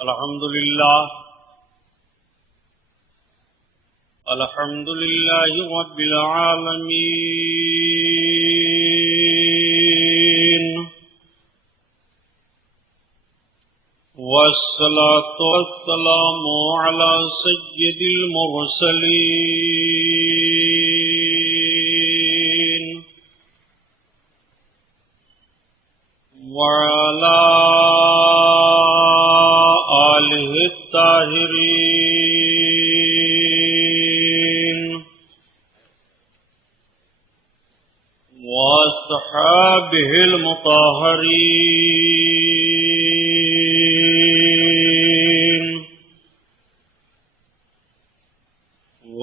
الحمد لله رب العالمين، والصلاة والسلام على سيد المرسلين وعلى آله الطاهرين وأصحابه المطهرين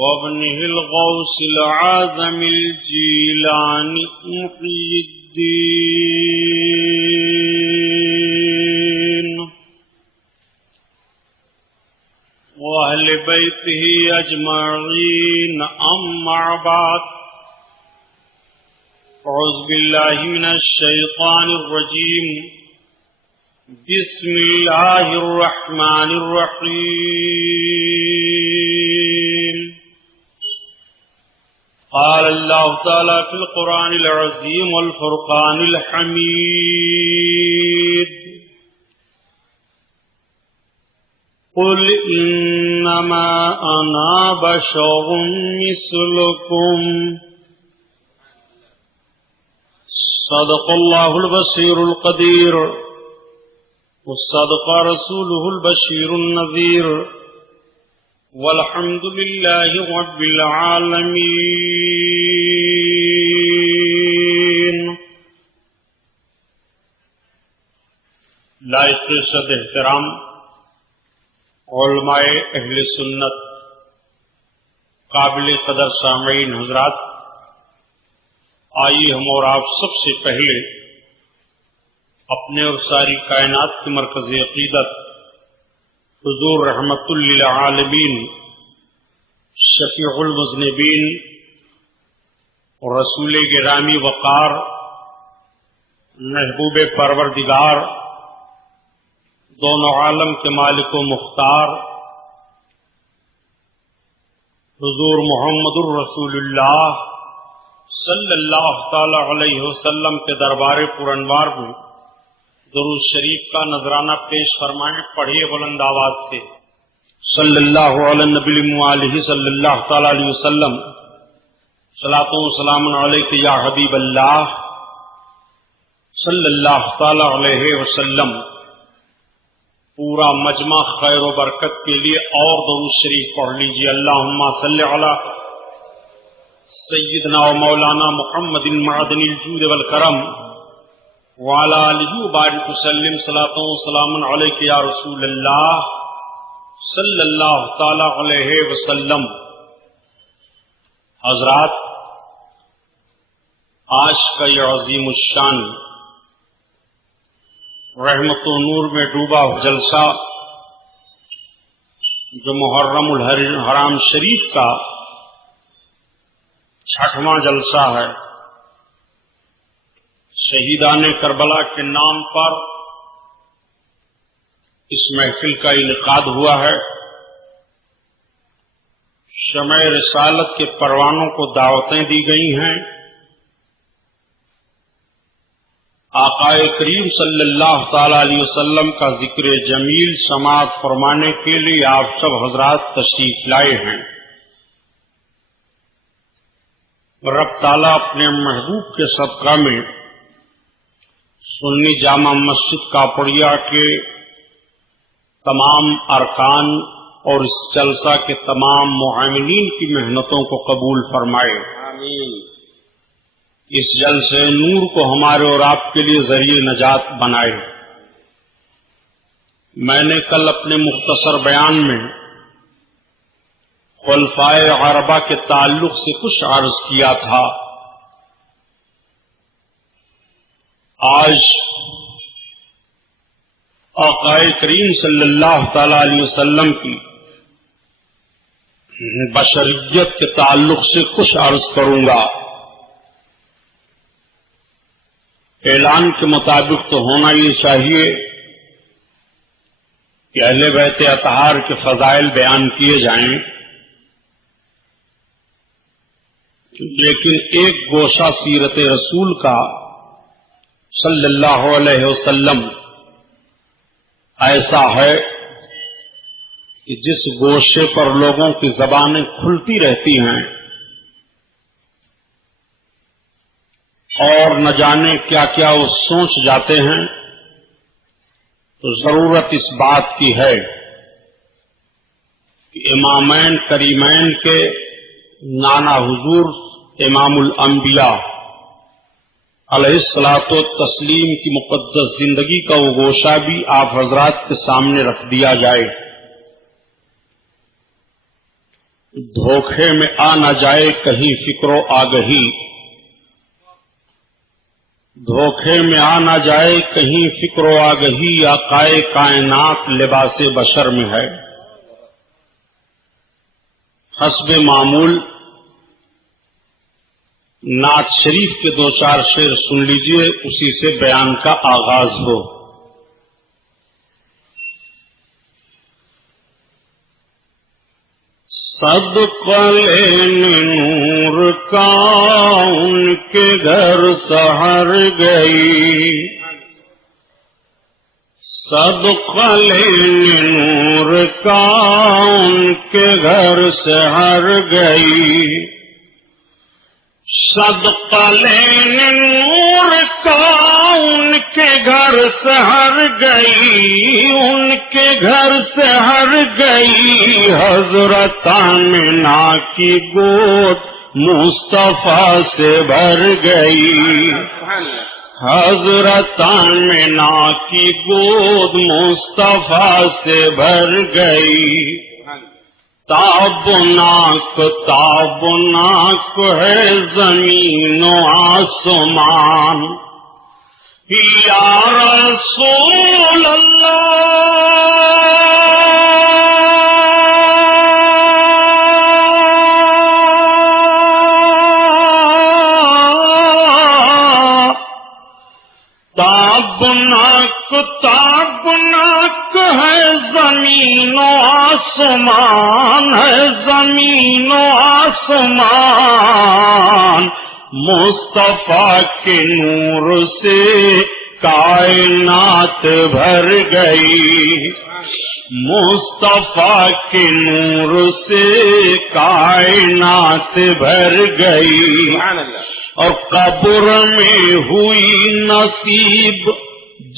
وابنه الغوث العظم الجيلاني محي الدين وأهل بيته أجمعين، أما بعد، أعوذ بالله من الشيطان الرجيم، بسم الله الرحمن الرحيم. قال الله تعالى في القرآن العظيم والفرقان الحميد: قل إنما أنا بشر مثلكم. صدق الله البصير القدير، وصدق رسوله البشير النذير، والحمد لله رب العالمين. لائق صد احترام علماء اہل سنت، قابل قدر سامعین حضرات، آئیے ہم اور آپ سب سے پہلے اپنے اور ساری کائنات کے مرکز عقیدت حضور رحمت للعالمین، شفیع المذنبین اور رسول گرامی وقار، محبوب پروردگار، دونوں عالم کے مالک و مختار حضور محمد الرسول اللہ صلی اللہ تعالی علیہ وسلم کے دربار پرانوار میں درود شریف کا نذرانہ پیش فرمائیں. پڑھیے بلند آواز سے: صلی اللہ علیہ نبی علیہ صلی اللہ تعالی علیہ وسلم. صلاۃ و سلام علیک یا حبیب اللہ صلی اللہ تعالی علیہ وسلم. پورا مجمع خیر و برکت کے لیے اور درود شریف پڑھ لیجیے. اللہم صلی علی سیدنا و مولانا محمد معدن الجود والکرم وعلی آلہ وبارک وسلم. صلاۃ و سلام علیک یا رسول اللہ صلی اللہ تعالی علیہ وسلم. حضرات، آج کا یہ عظیم الشان رحمت و نور میں ڈوبا جلسہ، جو محرم الحرام شریف کا 6واں جلسہ ہے، شہیدان کربلا کے نام پر اس محفل کا انعقاد ہوا ہے. شمع رسالت کے پروانوں کو دعوتیں دی گئی ہیں. آقا کریم صلی اللہ تعالی علیہ وسلم کا ذکر جمیل سماعت فرمانے کے لیے آپ سب حضرات تشریف لائے ہیں. رب تعالیٰ اپنے محبوب کے صدقہ میں سنی جامع مسجد کاپڑیا کے تمام ارکان اور اس جلسہ کے تمام معاونین کی محنتوں کو قبول فرمائے. آمین. اس جلسے نور کو ہمارے اور آپ کے لیے ذریعہ نجات بنائے. میں نے کل اپنے مختصر بیان میں خلفائے اربعہ کے تعلق سے کچھ عرض کیا تھا. آج آقا کریم صلی اللہ تعالی علیہ وسلم کی بشریت کے تعلق سے کچھ عرض کروں گا. اعلان کے مطابق تو ہونا یہ چاہیے کہ اہل بیت اطہار کے فضائل بیان کیے جائیں، لیکن ایک گوشہ سیرت رسول کا صلی اللہ علیہ وسلم ایسا ہے کہ جس گوشے پر لوگوں کی زبانیں کھلتی رہتی ہیں اور نہ جانے کیا کیا وہ سوچ جاتے ہیں، تو ضرورت اس بات کی ہے کہ امامین کریمین کے نانا حضور امام الانبیاء علیہ الصلوۃ والتسلیم کی مقدس زندگی کا وہ گوشہ بھی آپ حضرات کے سامنے رکھ دیا جائے، دھوکے میں آ نہ جائے کہیں فکر و آگہی، دھوکے میں آ نہ جائے کہیں فکر و آگہی، آقائے کائنات لباس بشر میں ہے۔ حسب معمول نعت شریف کے دو چار شعر سن لیجئے، اسی سے بیان کا آغاز ہو۔ صدقہ لینے نور کا ان کے گھر سحر گئی، صدقہ لینے نور کا ان کے گھر سحر گئی، صدقہ لینے نور کا ان کے گھر سحر گئی، ان کے گھر سحر گئی، حضرت آمنہ کی گود مصطفیٰ سے بھر گئی، حضرت آمنہ کی گود مصطفیٰ سے بھر گئی، تابناک تابناک ہے زمین و آسمان، یا رسول اللہ تابناک تابناک ہے زمین و آسمان، ہے زمین و آسمان، مصطفیٰ کے نور سے کائنات بھر گئی، مصطفیٰ کے نور سے کائنات بھر گئی، اور قبر میں ہوئی نصیب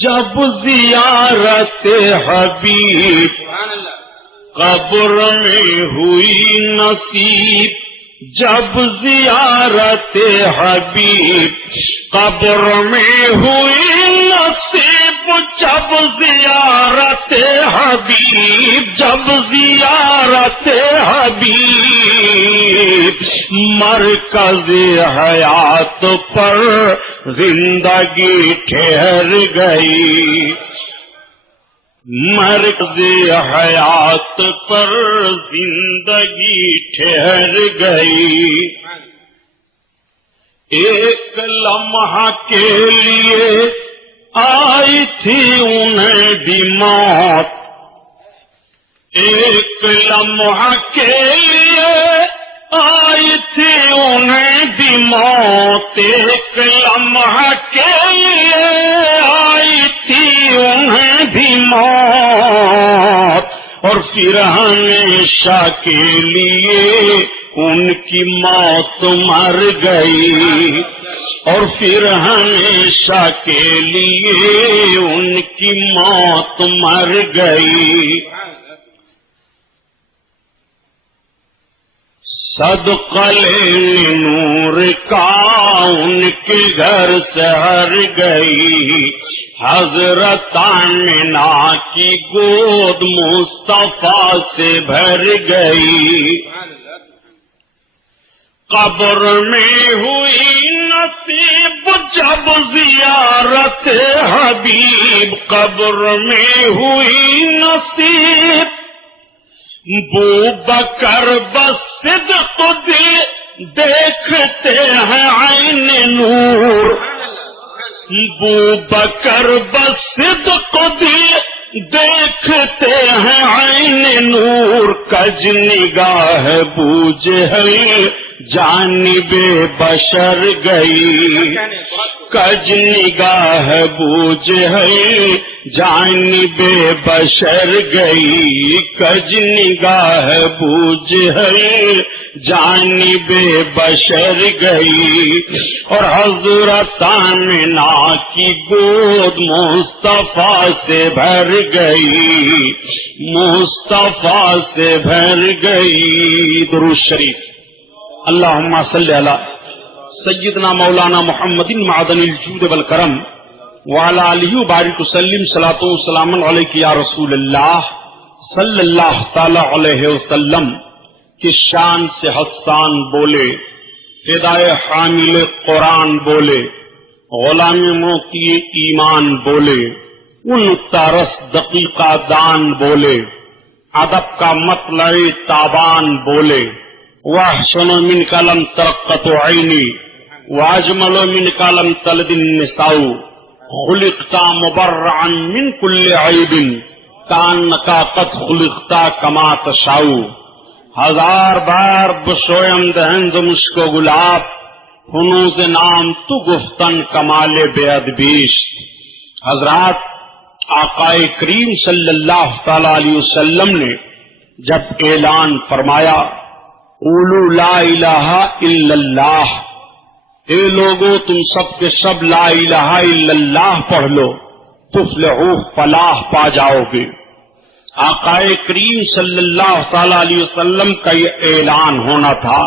جب زیارت حبیب، قبر میں ہوئی نصیب جب زیارت حبیب، قبر میں ہوئی نصیب جب زیارت حبیب، جب زیارت حبیب، مرکز حیات پر زندگی ٹھہر گئی، مرکز حیات پر زندگی ٹھہر گئی، ایک لمحہ کے لیے آئی تھی انہیں بھی موت، ایک لمحہ کے لیے آئی تھی انہیں بھی موت، ایک لمحہ کے لیے آئی تھی انہیں بھی موت، اور پھر ہمیشہ کے لیے ان کی موت مر گئی، اور پھر ہمیشہ کے لیے ان کی موت مر گئی، صدقہ لینے نور کا ان کے گھر سحر گئی، حضرت آمنہ کی گود مصطفیٰ سے بھر گئی، قبر میں ہوئی نصیب جب زیارت حبیب، قبر میں ہوئی نصیب بوبکر بصدق دیکھتے ہیں عین نور، بوبکر بصدق دیکھتے ہیں عین نور کج نگاہ بوجھ ہے جانب بشر گئی کج نگاہ بوجھ ہے جانب بشر گئی کج نگاہ بوجھ ہے جانب بشر گئی اور حضرت آمنہ کی گود مصطفیٰ سے بھر گئی مصطفیٰ سے بھر گئی۔ درود شریف۔ اللہم صلی علی سیدنا مولانا محمد معدن الجود والکرم وعلی آلہ وبارک وسلم صلاۃ و سلام علیک یا رسول اللہ صلی اللہ تعالی علیہ وسلم کی شان سے حسان بولے، فدائے حامل قرآن بولے، غلام موتی ایمان بولے، ان تارس دقیقہ دان بولے، ادب کا مطلع تابان بولے، واحسن من کلم ترقت عینی واجمل من کلم تلد النساء خلقت مبرعا من کل عیب کانک قد خلقت کما تشاء۔ ہزار بار بشویم دہند مشک و گلاب فنوز نام تو گفتن کمال بے ادبیش۔ حضرات، آقائے کریم صلی اللہ تعالی علیہ وسلم نے جب اعلان فرمایا قولوا لا الہ الا اللہ، اے لوگو تم سب کے سب لا الہ الا اللہ پڑھ لو تفلحوا فلاح پا جاؤ گے۔ آقائے کریم صلی اللہ تعالی علیہ وسلم کا یہ اعلان ہونا تھا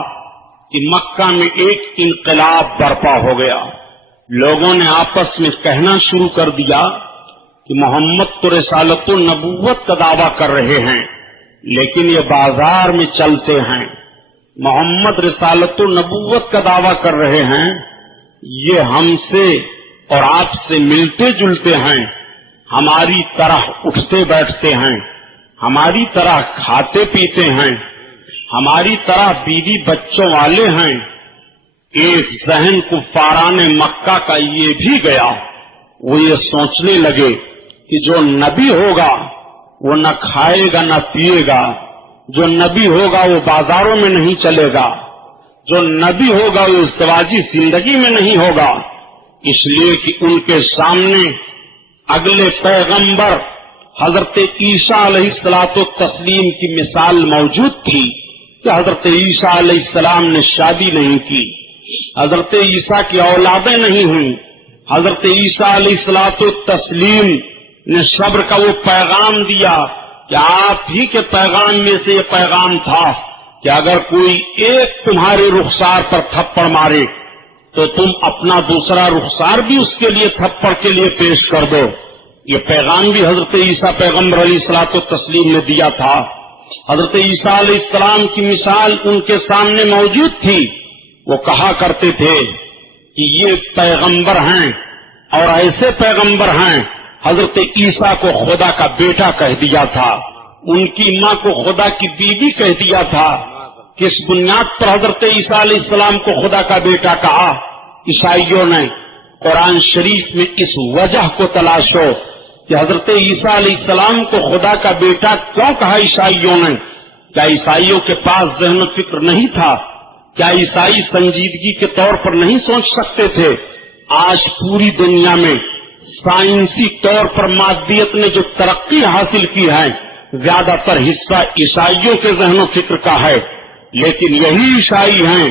کہ مکہ میں ایک انقلاب برپا ہو گیا۔ لوگوں نے آپس میں کہنا شروع کر دیا کہ محمد تو رسالت و نبوت کا دعویٰ کر رہے ہیں لیکن یہ بازار میں چلتے ہیں، محمد رسالت و نبوت کا دعویٰ کر رہے ہیں، یہ ہم سے اور آپ سے ملتے جلتے ہیں، ہماری طرح اٹھتے بیٹھتے ہیں، ہماری طرح کھاتے پیتے ہیں، ہماری طرح بیوی بچوں والے ہیں۔ ایک ذہن کفاران مکہ کا یہ بھی گیا، وہ یہ سوچنے لگے کہ جو نبی ہوگا وہ نہ کھائے گا نہ پیے گا، جو نبی ہوگا وہ بازاروں میں نہیں چلے گا، جو نبی ہوگا وہ ازدواجی زندگی میں نہیں ہوگا، اس لیے کہ ان کے سامنے اگلے پیغمبر حضرت عیسیٰ علیہ الصلوۃ والتسلیم کی مثال موجود تھی کہ حضرت عیسیٰ علیہ السلام نے شادی نہیں کی، حضرت عیسیٰ کی اولادیں نہیں ہوئیں، حضرت عیسیٰ علیہ الصلوۃ والتسلیم نے صبر کا وہ پیغام دیا کہ آپ ہی کے پیغام میں سے یہ پیغام تھا کہ اگر کوئی ایک تمہارے رخسار پر تھپڑ مارے تو تم اپنا دوسرا رخسار بھی اس کے لیے تھپڑ کے لیے پیش کر دو۔ یہ پیغام بھی حضرت عیسیٰ پیغمبر علیہ الصلوۃ والتسلیم نے دیا تھا۔ حضرت عیسیٰ علیہ السلام کی مثال ان کے سامنے موجود تھی، وہ کہا کرتے تھے کہ یہ پیغمبر ہیں اور ایسے پیغمبر ہیں، حضرت عیسیٰ کو خدا کا بیٹا کہہ دیا تھا، ان کی ماں کو خدا کی بیوی کہہ دیا تھا۔ کس بنیاد پر حضرت عیسیٰ علیہ السلام کو خدا کا بیٹا کہا؟ عیسائیوں نے قرآن شریف میں اس وجہ کو تلاشو کہ حضرت عیسیٰ علیہ السلام کو خدا کا بیٹا کیوں کہا عیسائیوں نے؟ کیا عیسائیوں کے پاس ذہن و فکر نہیں تھا؟ کیا عیسائی سنجیدگی کے طور پر نہیں سوچ سکتے تھے؟ آج پوری دنیا میں سائنسی طور پر مادیت نے جو ترقی حاصل کی ہے زیادہ تر حصہ عیسائیوں کے ذہن و فکر کا ہے، لیکن یہی عیسائی ہیں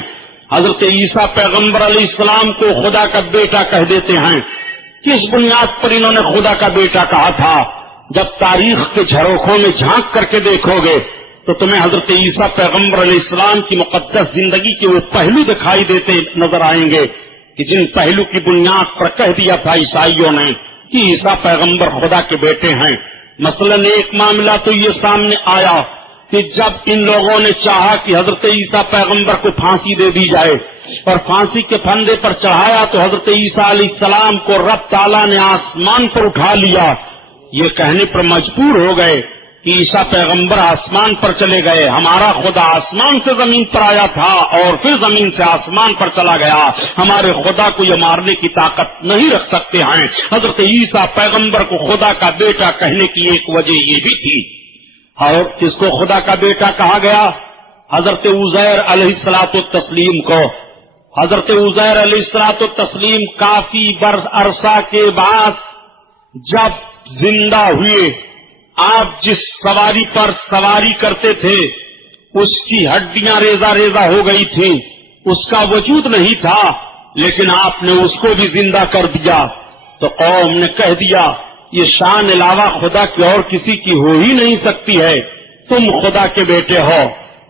حضرت عیسیٰ پیغمبر علیہ السلام کو خدا کا بیٹا کہہ دیتے ہیں۔ کس بنیاد پر انہوں نے خدا کا بیٹا کہا تھا؟ جب تاریخ کے جھروکھوں میں جھانک کر کے دیکھو گے تو تمہیں حضرت عیسیٰ پیغمبر علیہ السلام کی مقدس زندگی کے وہ پہلو دکھائی دیتے نظر آئیں گے کہ جن پہلو کی بنیاد پر کہہ دیا تھا عیسائیوں نے کہ عیسیٰ پیغمبر خدا کے بیٹے ہیں۔ مثلاً ایک معاملہ تو یہ سامنے آیا کہ جب ان لوگوں نے چاہا کہ حضرت عیسیٰ پیغمبر کو پھانسی دے دی جائے اور پھانسی کے پھندے پر چڑھایا تو حضرت عیسیٰ علیہ السلام کو رب تعالیٰ نے آسمان پر اٹھا لیا، یہ کہنے پر مجبور ہو گئے عیسیٰ پیغمبر آسمان پر چلے گئے، ہمارا خدا آسمان سے زمین پر آیا تھا اور پھر زمین سے آسمان پر چلا گیا، ہمارے خدا کو یہ مارنے کی طاقت نہیں رکھ سکتے ہیں۔ حضرت عیسیٰ پیغمبر کو خدا کا بیٹا کہنے کی ایک وجہ یہ بھی تھی۔ اور کس کو خدا کا بیٹا کہا گیا؟ حضرت عزیر علیہ الصلوۃ والتسلیم کو۔ حضرت عزیر علیہ الصلوۃ والتسلیم کافی عرصہ کے بعد جب زندہ ہوئے، آپ جس سواری پر سواری کرتے تھے اس کی ہڈیاں ریزہ ریزہ ہو گئی تھیں، اس کا وجود نہیں تھا، لیکن آپ نے اس کو بھی زندہ کر دیا۔ تو قوم نے کہہ دیا یہ شان علاوہ خدا کی اور کسی کی ہو ہی نہیں سکتی ہے، تم خدا کے بیٹے ہو۔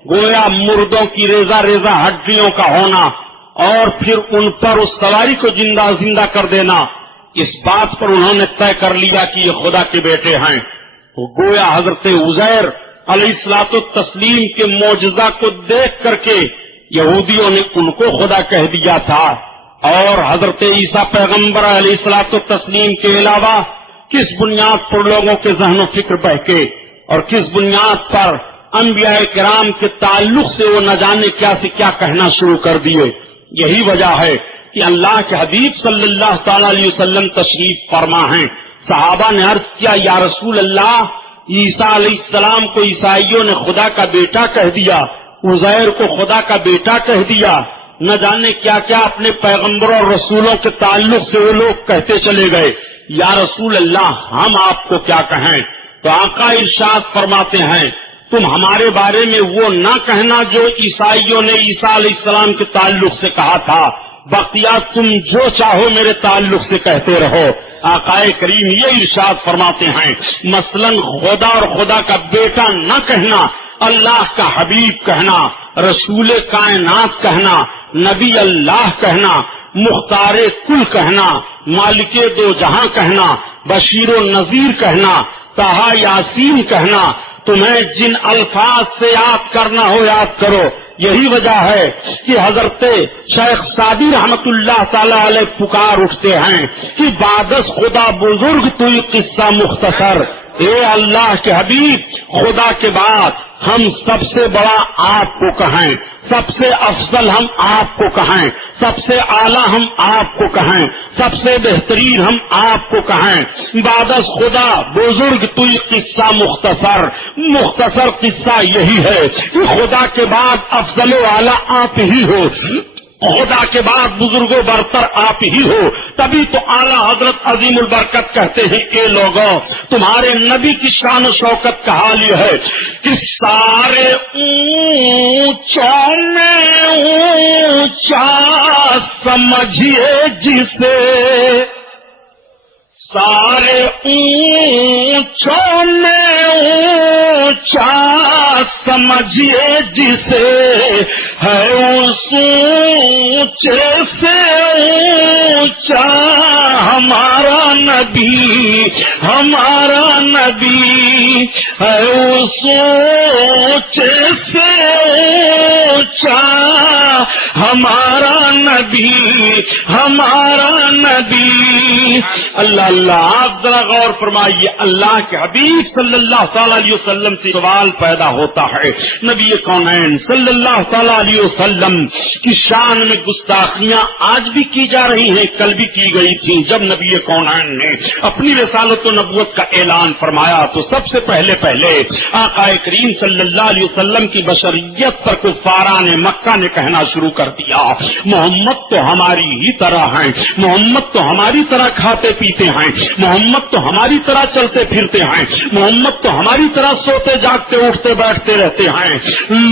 گویا مردوں کی ریزہ ریزہ ہڈیوں کا ہونا اور پھر ان پر اس سواری کو زندہ کر دینا، اس بات پر انہوں نے طے کر لیا کہ یہ خدا کے بیٹے ہیں۔ تو گویا حضرت عزیر علیہ الصلوۃ والتسلیم کے معجزہ کو دیکھ کر کے یہودیوں نے ان کو خدا کہہ دیا تھا، اور حضرت عیسیٰ پیغمبر علیہ الصلوۃ والتسلیم کے علاوہ کس بنیاد پر لوگوں کے ذہن و فکر بہکے اور کس بنیاد پر انبیاء کرام کے تعلق سے وہ نہ جانے کیا سے کیا کہنا شروع کر دیے۔ یہی وجہ ہے کہ اللہ کے حبیب صلی اللہ تعالی علیہ وسلم تشریف فرما ہیں۔ صحابہ نے عرض کیا یا رسول اللہ، عیسیٰ علیہ السلام کو عیسائیوں نے خدا کا بیٹا کہہ دیا، عزیر کو خدا کا بیٹا کہہ دیا، نہ جانے کیا کیا اپنے پیغمبروں اور رسولوں کے تعلق سے وہ لوگ کہتے چلے گئے، یا رسول اللہ ہم آپ کو کیا کہیں؟ تو آقا ارشاد فرماتے ہیں تم ہمارے بارے میں وہ نہ کہنا جو عیسائیوں نے عیسیٰ علیہ السلام کے تعلق سے کہا تھا، بقیہ تم جو چاہو میرے تعلق سے کہتے رہو۔ آقا کریم یہ ارشاد فرماتے ہیں مثلا خدا اور خدا کا بیٹا نہ کہنا، اللہ کا حبیب کہنا، رسول کائنات کہنا، نبی اللہ کہنا، مختار کل کہنا، مالک دو جہاں کہنا، بشیر و نذیر کہنا، طٰہٰ یاسین کہنا، تمہیں جن الفاظ سے یاد کرنا ہو یاد کرو۔ یہی وجہ ہے کہ حضرت شیخ سعدی رحمت اللہ تعالی علیہ پکار اٹھتے ہیں کہ بعدس خدا بزرگ توئی قصہ مختصر، اے اللہ کے حبیب خدا کے بعد ہم سب سے بڑا آپ کو کہیں، سب سے افضل ہم آپ کو کہیں، سب سے اعلیٰ ہم آپ کو کہیں، سب سے بہترین ہم آپ کو کہیں۔ بعدس خدا بزرگ توئی قصہ مختصر، مختصر قصہ یہی ہے کہ خدا کے بعد افضل و اعلیٰ آپ ہی ہو، خدا کے بعد بزرگ و برتر آپ ہی ہو۔ تبھی تو اعلیٰ حضرت عظیم البرکت کہتے ہیں اے لوگوں تمہارے نبی کی شان و شوکت کا حال یہ ہے کہ سارے اونچوں میں اونچا سمجھیے جسے، سارے اونچوں میں اونچا سمجھیے جسے، ہے اس اونچے سے اونچا ہمارا نبی، ہمارا نبی ہے اس اونچے سے اونچا ہمارا نبی، ہمارا نبی۔ اللہ اللہ، آپ ذرا غور فرمائیے، اللہ کے حبیب صلی اللہ تعالی علیہ وسلم سے سوال پیدا ہوتا ہے، نبی کونین صلی اللہ تعالی علیہ وسلم کی شان میں گستاخیاں آج بھی کی جا رہی ہیں، کل بھی کی گئی تھیں۔ جب نبی کونین نے اپنی رسالت و نبوت کا اعلان فرمایا تو سب سے پہلے آقا کریم صلی اللہ علیہ وسلم کی بشریت پر کفاران مکہ نے کہنا شروع کر دیا محمد تو ہماری ہی طرح ہیں، محمد تو ہماری طرح کھاتے پیتے ہیں، محمد تو ہماری طرح چلتے پھرتے ہیں، محمد تو ہماری طرح سوتے جاگتے اٹھتے بیٹھتے رہتے ہیں۔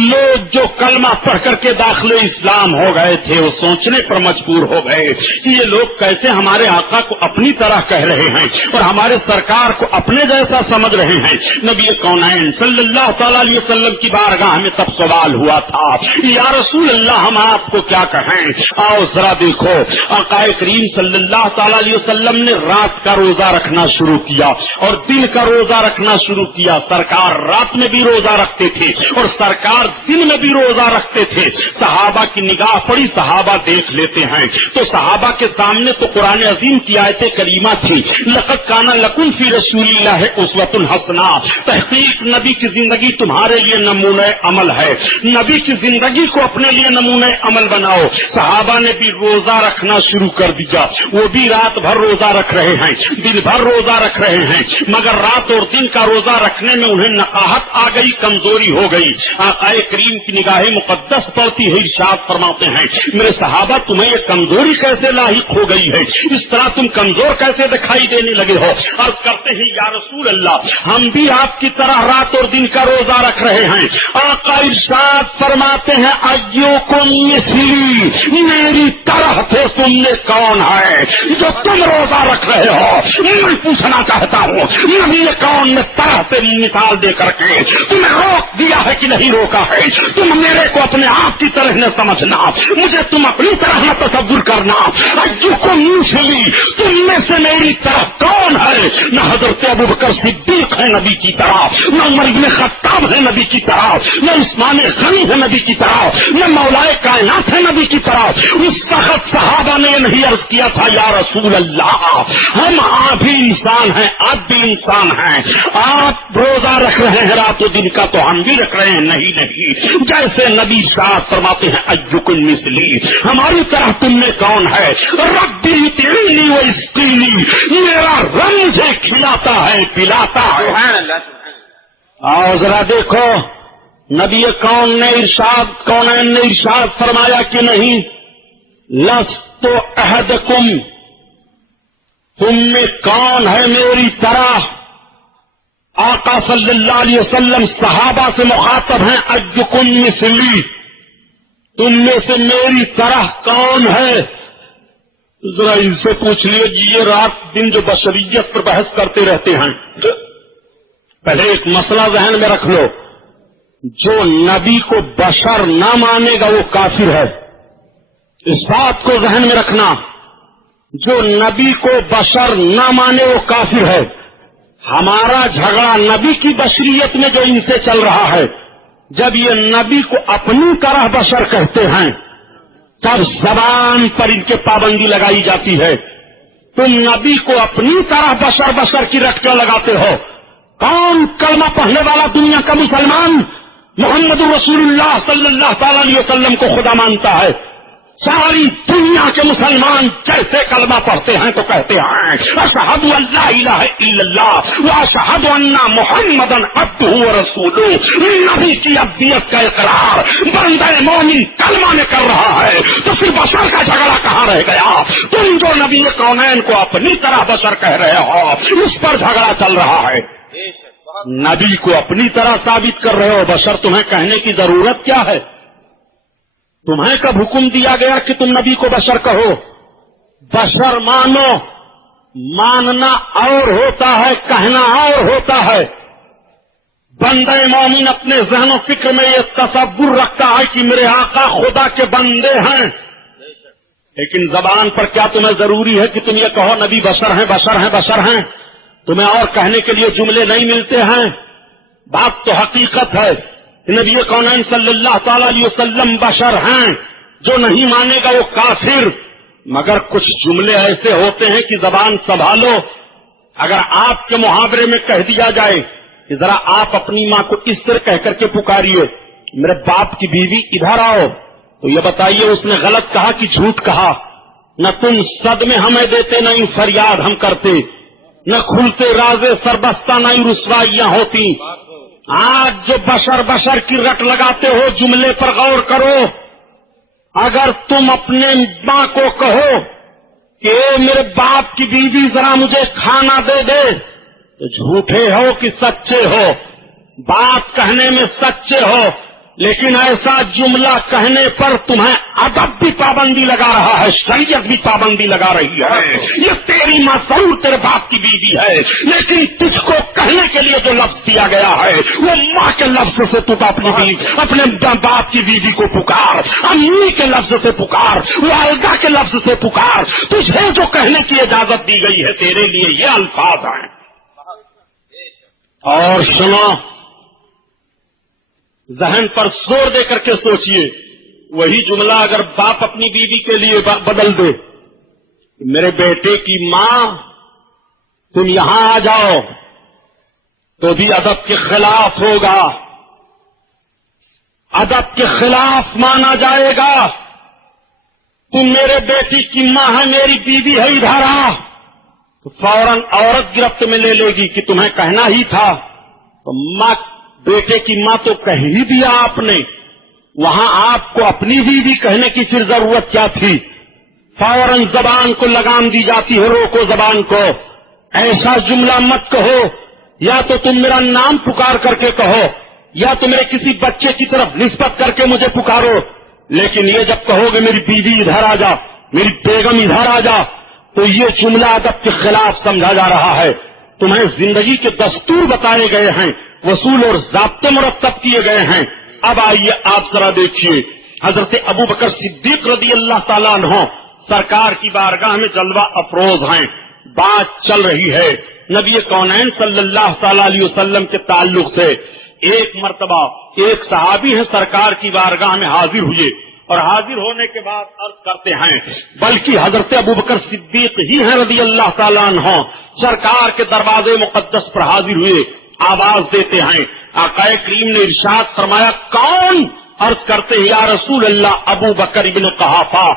لوگ جو کلمہ پڑھ کر کے داخل اسلام ہو گئے تھے وہ سوچنے پر مجبور ہو گئے کہ یہ لوگ کیسے ہمارے آقا کو اپنی طرح کہہ رہے ہیں اور ہمارے سرکار کو اپنے جیسا سمجھ رہے ہیں۔ نبی کونین صلی اللہ تعالی علیہ وسلم کی بارگاہ میں تب سوال ہوا تھا یا رسول اللہ ہم آپ رات کو کیا کہیں. آؤ ذرا دیکھو آقا کریم صلی اللہ تعالی علیہ وسلم نے رات کا روزہ رکھنا شروع کیا اور دن کا روزہ رکھنا شروع کیا. سرکار رات میں بھی روزہ رکھتے تھے اور سرکار دن میں بھی روزہ رکھتے تھے. صحابہ کی نگاہ پڑی, صحابہ دیکھ لیتے ہیں تو صحابہ کے سامنے تو قرآن عظیم کی آیت کریمہ تھی, لقد کان لکم فی رسول اللہ اسوۃ حسنہ. تحقیق نبی کی زندگی تمہارے لیے نمونہ عمل ہے, نبی کی زندگی کو اپنے لیے نمونہ عمل بناؤ. صحابہ نے بھی روزہ رکھنا شروع کر دیا, وہ بھی رات بھر روزہ رکھ رہے ہیں, دن بھر روزہ رکھ رہے ہیں, مگر رات اور دن کا روزہ رکھنے میں انہیں نقاہت آ گئی, کمزوری ہو گئی. آقا کریم کی نگاہ مقدس پڑتی ہے, ارشاد فرماتے ہیں میرے صحابہ تمہیں یہ کمزوری کیسے لاحق ہو گئی ہے, اس طرح تم کمزور کیسے دکھائی دینے لگے ہو. عرض کرتے ہیں یا رسول اللہ ہم بھی آپ کی طرح رات اور دن کا روزہ رکھ رہے ہیں. آقا ارشاد فرماتے ہیں ایوکم مثلی, میری طرح تو تم نے کون ہے جو تم روزہ رکھ رہے ہو. میں پوچھنا چاہتا ہوں نبی کون نے طرح سے مثال دے کر کے تمہیں روک دیا ہے کہ نہیں روکا ہے. تم میرے کو اپنے آپ کی طرح نہ سمجھنا, مجھے تم اپنی طرح نہ تصور کرنا. ایوکم مثلی, تم میں سے میری طرح کون ہے. نہ حضرت ابوبکر صدیق ہے نبی کی طرح, نہ عمر بن خطاب ہے نبی کی طرح, نہ عثمان غنی ہے نبی کی طرح, نہ مولائے کائنات ہے نبی کی طرح. اس وقت صحابہ نے نہیں عرض کیا تھا یا رسول اللہ ہم آپ بھی انسان ہیں, آپ بھی انسان ہیں, آپ روزہ رکھ رہے ہیں رات و دن کا تو ہم بھی رکھ رہے ہیں. نہیں نہیں, جیسے نبی صاحب فرماتے ہیں ایوکم مثلی, ہماری طرح تم میں کون ہے. ربی اطعمنی و اسقینی, میرا رب مجھے کھلاتا ہے پلاتا ہے. آؤ ذرا دیکھو نبی کون نے ارشاد فرمایا کہ نہیں, لست احدکم, تم میں کون ہے میری طرح. آقا صلی اللہ علیہ وسلم صحابہ سے مخاطب ہیں ایوکم مثلی, تم میں سے میری طرح کون ہے. ذرا ان سے پوچھ لیے یہ رات دن جو بشریت پر بحث کرتے رہتے ہیں, پہلے ایک مسئلہ ذہن میں رکھ لو, جو نبی کو بشر نہ مانے گا وہ کافر ہے. اس بات کو ذہن میں رکھنا, جو نبی کو بشر نہ مانے وہ کافر ہے. ہمارا جھگڑا نبی کی بشریت میں جو ان سے چل رہا ہے, جب یہ نبی کو اپنی طرح بشر کہتے ہیں تب زبان پر ان کے پابندی لگائی جاتی ہے. تم نبی کو اپنی طرح بشر کی رٹکیاں لگاتے ہو. کون کلمہ پڑھنے والا دنیا کا مسلمان محمد رسول اللہ صلی اللہ تعالی علیہ وسلم کو خدا مانتا ہے؟ ساری دنیا کے مسلمان جیسے کلمہ پڑھتے ہیں تو کہتے ہیں اشہد ان لا الہ الا اللہ واشہد ان محمدًا عبدہ ورسولہ. نبی کی عبدیت کا اقرار بندہ مومن کلمہ میں کر رہا ہے تو پھر بشر کا جھگڑا کہاں رہ گیا؟ تم جو نبی کونین کو اپنی طرح بشر کہہ رہے ہو اس پر جھگڑا چل رہا ہے. نبی کو اپنی طرح ثابت کر رہے ہو, بشر تمہیں کہنے کی ضرورت کیا ہے؟ تمہیں کب حکم دیا گیا کہ تم نبی کو بشر کہو؟ بشر مانو, ماننا اور ہوتا ہے, کہنا اور ہوتا ہے. بندے مومن اپنے ذہن و فکر میں یہ تصور رکھتا ہے کہ میرے آقا خدا کے بندے ہیں, لیکن زبان پر کیا تمہیں ضروری ہے کہ تم یہ کہو نبی بشر ہیں بشر ہیں بشر ہیں؟ تمہیں اور کہنے کے لیے جملے نہیں ملتے ہیں. بات تو حقیقت ہے, نبی کونین صلی اللہ تعالی علیہ وسلم بشر ہیں, جو نہیں مانے گا وہ کافر. مگر کچھ جملے ایسے ہوتے ہیں کہ زبان سنبھالو. اگر آپ کے محاورے میں کہہ دیا جائے کہ ذرا آپ اپنی ماں کو اس طرح کہہ کر کے پکاریے میرے باپ کی بیوی ادھر آؤ, تو یہ بتائیے اس نے غلط کہا کہ جھوٹ کہا؟ نہ تم صدمے ہمیں دیتے, نہ ہی فریاد ہم کرتے, نہ کھلتے رازے سربستہ, نہ ہی رسوائیاں ہوتی. آج جو بشر کی رٹ لگاتے ہو جملے پر غور کرو. اگر تم اپنے ماں کو کہو کہ میرے باپ کی بیوی ذرا مجھے کھانا دے دے, تو جھوٹے ہو کہ سچے ہو؟ بات کہنے میں سچے ہو, لیکن ایسا جملہ کہنے پر تمہیں ادب بھی پابندی لگا رہا ہے, شریعت بھی پابندی لگا رہی ہے. یہ تیری ماں ضرور تیرے باپ کی بیوی ہے, لیکن تجھ کو کہنے کے لیے جو لفظ دیا گیا ہے وہ ماں کے لفظ سے تو اپنے باپ کی بیوی کو پکار، امی کے لفظ سے پکار، والدہ کے لفظ سے پکار. تجھے جو کہنے کی اجازت دی گئی ہے تیرے لیے یہ الفاظ ہیں. اور سنو، ذہن پر زور دے کر کے سوچئے، وہی جملہ اگر باپ اپنی بیوی کے لیے بدل دے، میرے بیٹے کی ماں تم یہاں آ جاؤ، تو بھی ادب کے خلاف ہوگا، ادب کے خلاف مانا جائے گا. تم میرے بیٹی کی ماں ہے، میری بیوی ہے، ادھر آ، تو فوراً عورت گرفت میں لے لے گی کہ تمہیں کہنا ہی تھا. تو ماں، بیٹے کی ماں تو کہہ ہی دیا آپ نے، وہاں آپ کو اپنی بیوی کہنے کی پھر ضرورت کیا تھی؟ فوراً زبان کو لگام دی جاتی ہے، روکو زبان کو، ایسا جملہ مت کہو. یا تو تم میرا نام پکار کر کے کہو، یا تو میرے کسی بچے کی طرف نسبت کر کے مجھے پکارو. لیکن یہ جب کہو گے میری بیوی ادھر آ جا، میری بیگم ادھر آ جا، تو یہ جملہ ادب کے خلاف سمجھا جا رہا ہے. تمہیں زندگی کے دستور بتائے گئے ہیں، اصول اور ضابطے مرتب کیے گئے ہیں. اب آئیے آپ ذرا دیکھیے، حضرت ابو بکر صدیق رضی اللہ تعالیٰ عنہ سرکار کی بارگاہ میں جلوہ افروز ہیں. بات چل رہی ہے نبی کونین صلی اللہ تعالی علیہ وسلم کے تعلق سے. ایک مرتبہ ایک صحابی ہیں سرکار کی بارگاہ میں حاضر ہوئے، اور حاضر ہونے کے بعد عرض کرتے ہیں، بلکہ حضرت ابوبکر صدیق ہی ہیں رضی اللہ تعالیٰ عنہ، سرکار کے دروازے مقدس پر حاضر ہوئے، آواز دیتے ہیں. آقا کریم نے ارشاد فرمایا، کون؟ عرض کرتے ہیں، یا رسول اللہ ابو بکر ابن قحافہ.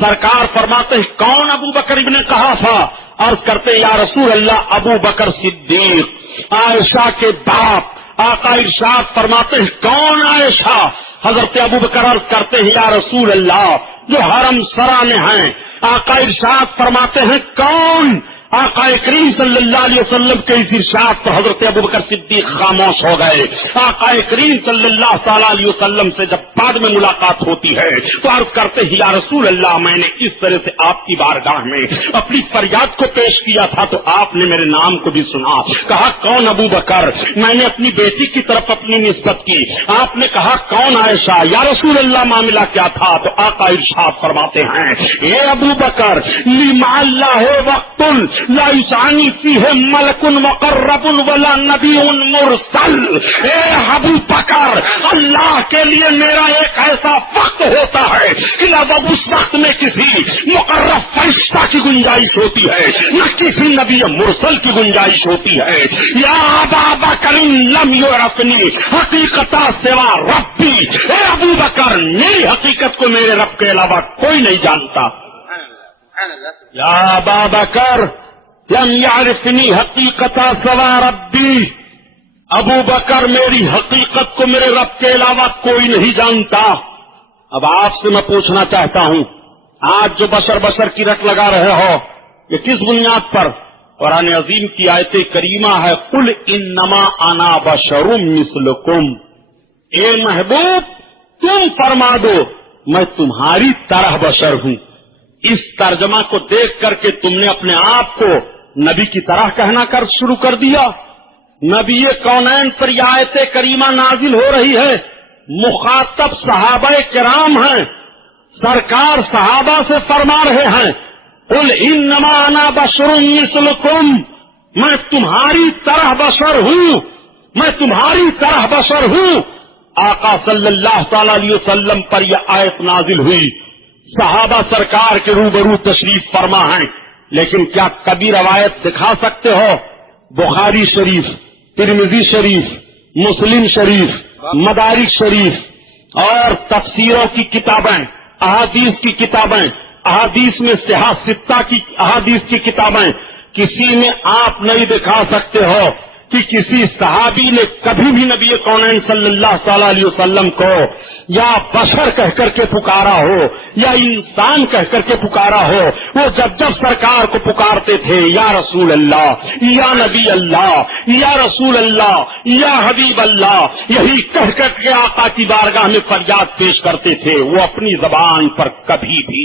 سرکار فرماتے ہیں، کون ابو بکر ابن قحافہ؟ عرض کرتے ہیں، یا رسول اللہ ابو بکر صدیق، عائشہ کے باپ. آقا ارشاد فرماتے ہیں، کون عائشہ؟ حضرت ابو بکر عرض کرتے ہیں، یا رسول اللہ جو حرم سرا میں ہیں. آقا ارشاد فرماتے ہیں، کون؟ آقا کریم صلی اللہ علیہ وسلم کے اس ارشاد پر حضرت ابوبکر صدیق خاموش ہو گئے. آقا کریم صلی اللہ تعالی علیہ وسلم سے جب بعد میں ملاقات ہوتی ہے تو عرض کرتے ہیں، یا رسول اللہ میں نے اس طرح سے آپ کی بارگاہ میں اپنی فریاد کو پیش کیا تھا تو آپ نے میرے نام کو بھی سنا. کہا، کون ابو بکر؟ میں نے اپنی بیٹی کی طرف اپنی نسبت کی. آپ نے کہا، کون عائشہ؟ یا رسول اللہ معاملہ کیا تھا؟ تو آقا ارشاد فرماتے ہیں، اے ابو بکر، لما اللہ وقت لا یسانی فیہ ملک مقرب ولا نبی مرسل. اے ابو بکر، اللہ کے لیے میرا ایک ایسا وقت ہوتا ہے کہ اب اس وقت میں کسی مقرب فرشتہ کی گنجائش ہوتی ہے، نہ کسی نبی مرسل کی گنجائش ہوتی ہے. یا ابا بکر لم یعرفنی حقیقتا سوا ربی. اے ابو بکر، میری حقیقت کو میرے رب کے علاوہ کوئی نہیں جانتا. یا ابا بکر لم یعرفنی حقیقتا سوا ربی. ابو بکر، میری حقیقت کو میرے رب کے علاوہ کوئی نہیں جانتا. اب آپ سے میں پوچھنا چاہتا ہوں، آج جو بشر کی رٹ لگا رہے ہو، یہ کس بنیاد پر؟ قرآن عظیم کی آیت کریمہ ہے، قل انما انا بشر مثلکم. اے محبوب، تم فرما دو میں تمہاری طرح بشر ہوں. اس ترجمہ کو دیکھ کر کے تم نے اپنے آپ کو نبی کی طرح کہنا شروع کر دیا. نبی کونین پر یہ آیت کریمہ نازل ہو رہی ہے، مخاطب صحابہ کرام ہیں، سرکار صحابہ سے فرما رہے ہیں، قل انما انا بشر مثلکم، میں تمہاری طرح بشر ہوں، میں تمہاری طرح بشر ہوں. آقا صلی اللہ تعالی علیہ وسلم پر یہ آیت نازل ہوئی، صحابہ سرکار کے روبرو تشریف فرما ہیں. لیکن کیا کبھی روایت دکھا سکتے ہو؟ بخاری شریف، ترمذی شریف، مسلم شریف، مدارک شریف اور تفسیروں کی کتابیں، احادیث کی کتابیں، احادیث میں صحاح ستہ کی احادیث کی کتابیں، کسی میں آپ نہیں دکھا سکتے ہو کہ کسی صحابی نے کبھی بھی نبی کونین صلی اللہ تعالی علیہ وسلم کو یا بشر کہہ کر کے پکارا ہو، یا انسان کہہ کر کے پکارا ہو، وہ جب جب سرکار کو پکارتے تھے یا رسول اللہ، یا نبی اللہ، یا رسول اللہ، یا حبیب اللہ، یہی کہہ کر کے آقا کی بارگاہ میں فریاد پیش کرتے تھے۔ وہ اپنی زبان پر کبھی بھی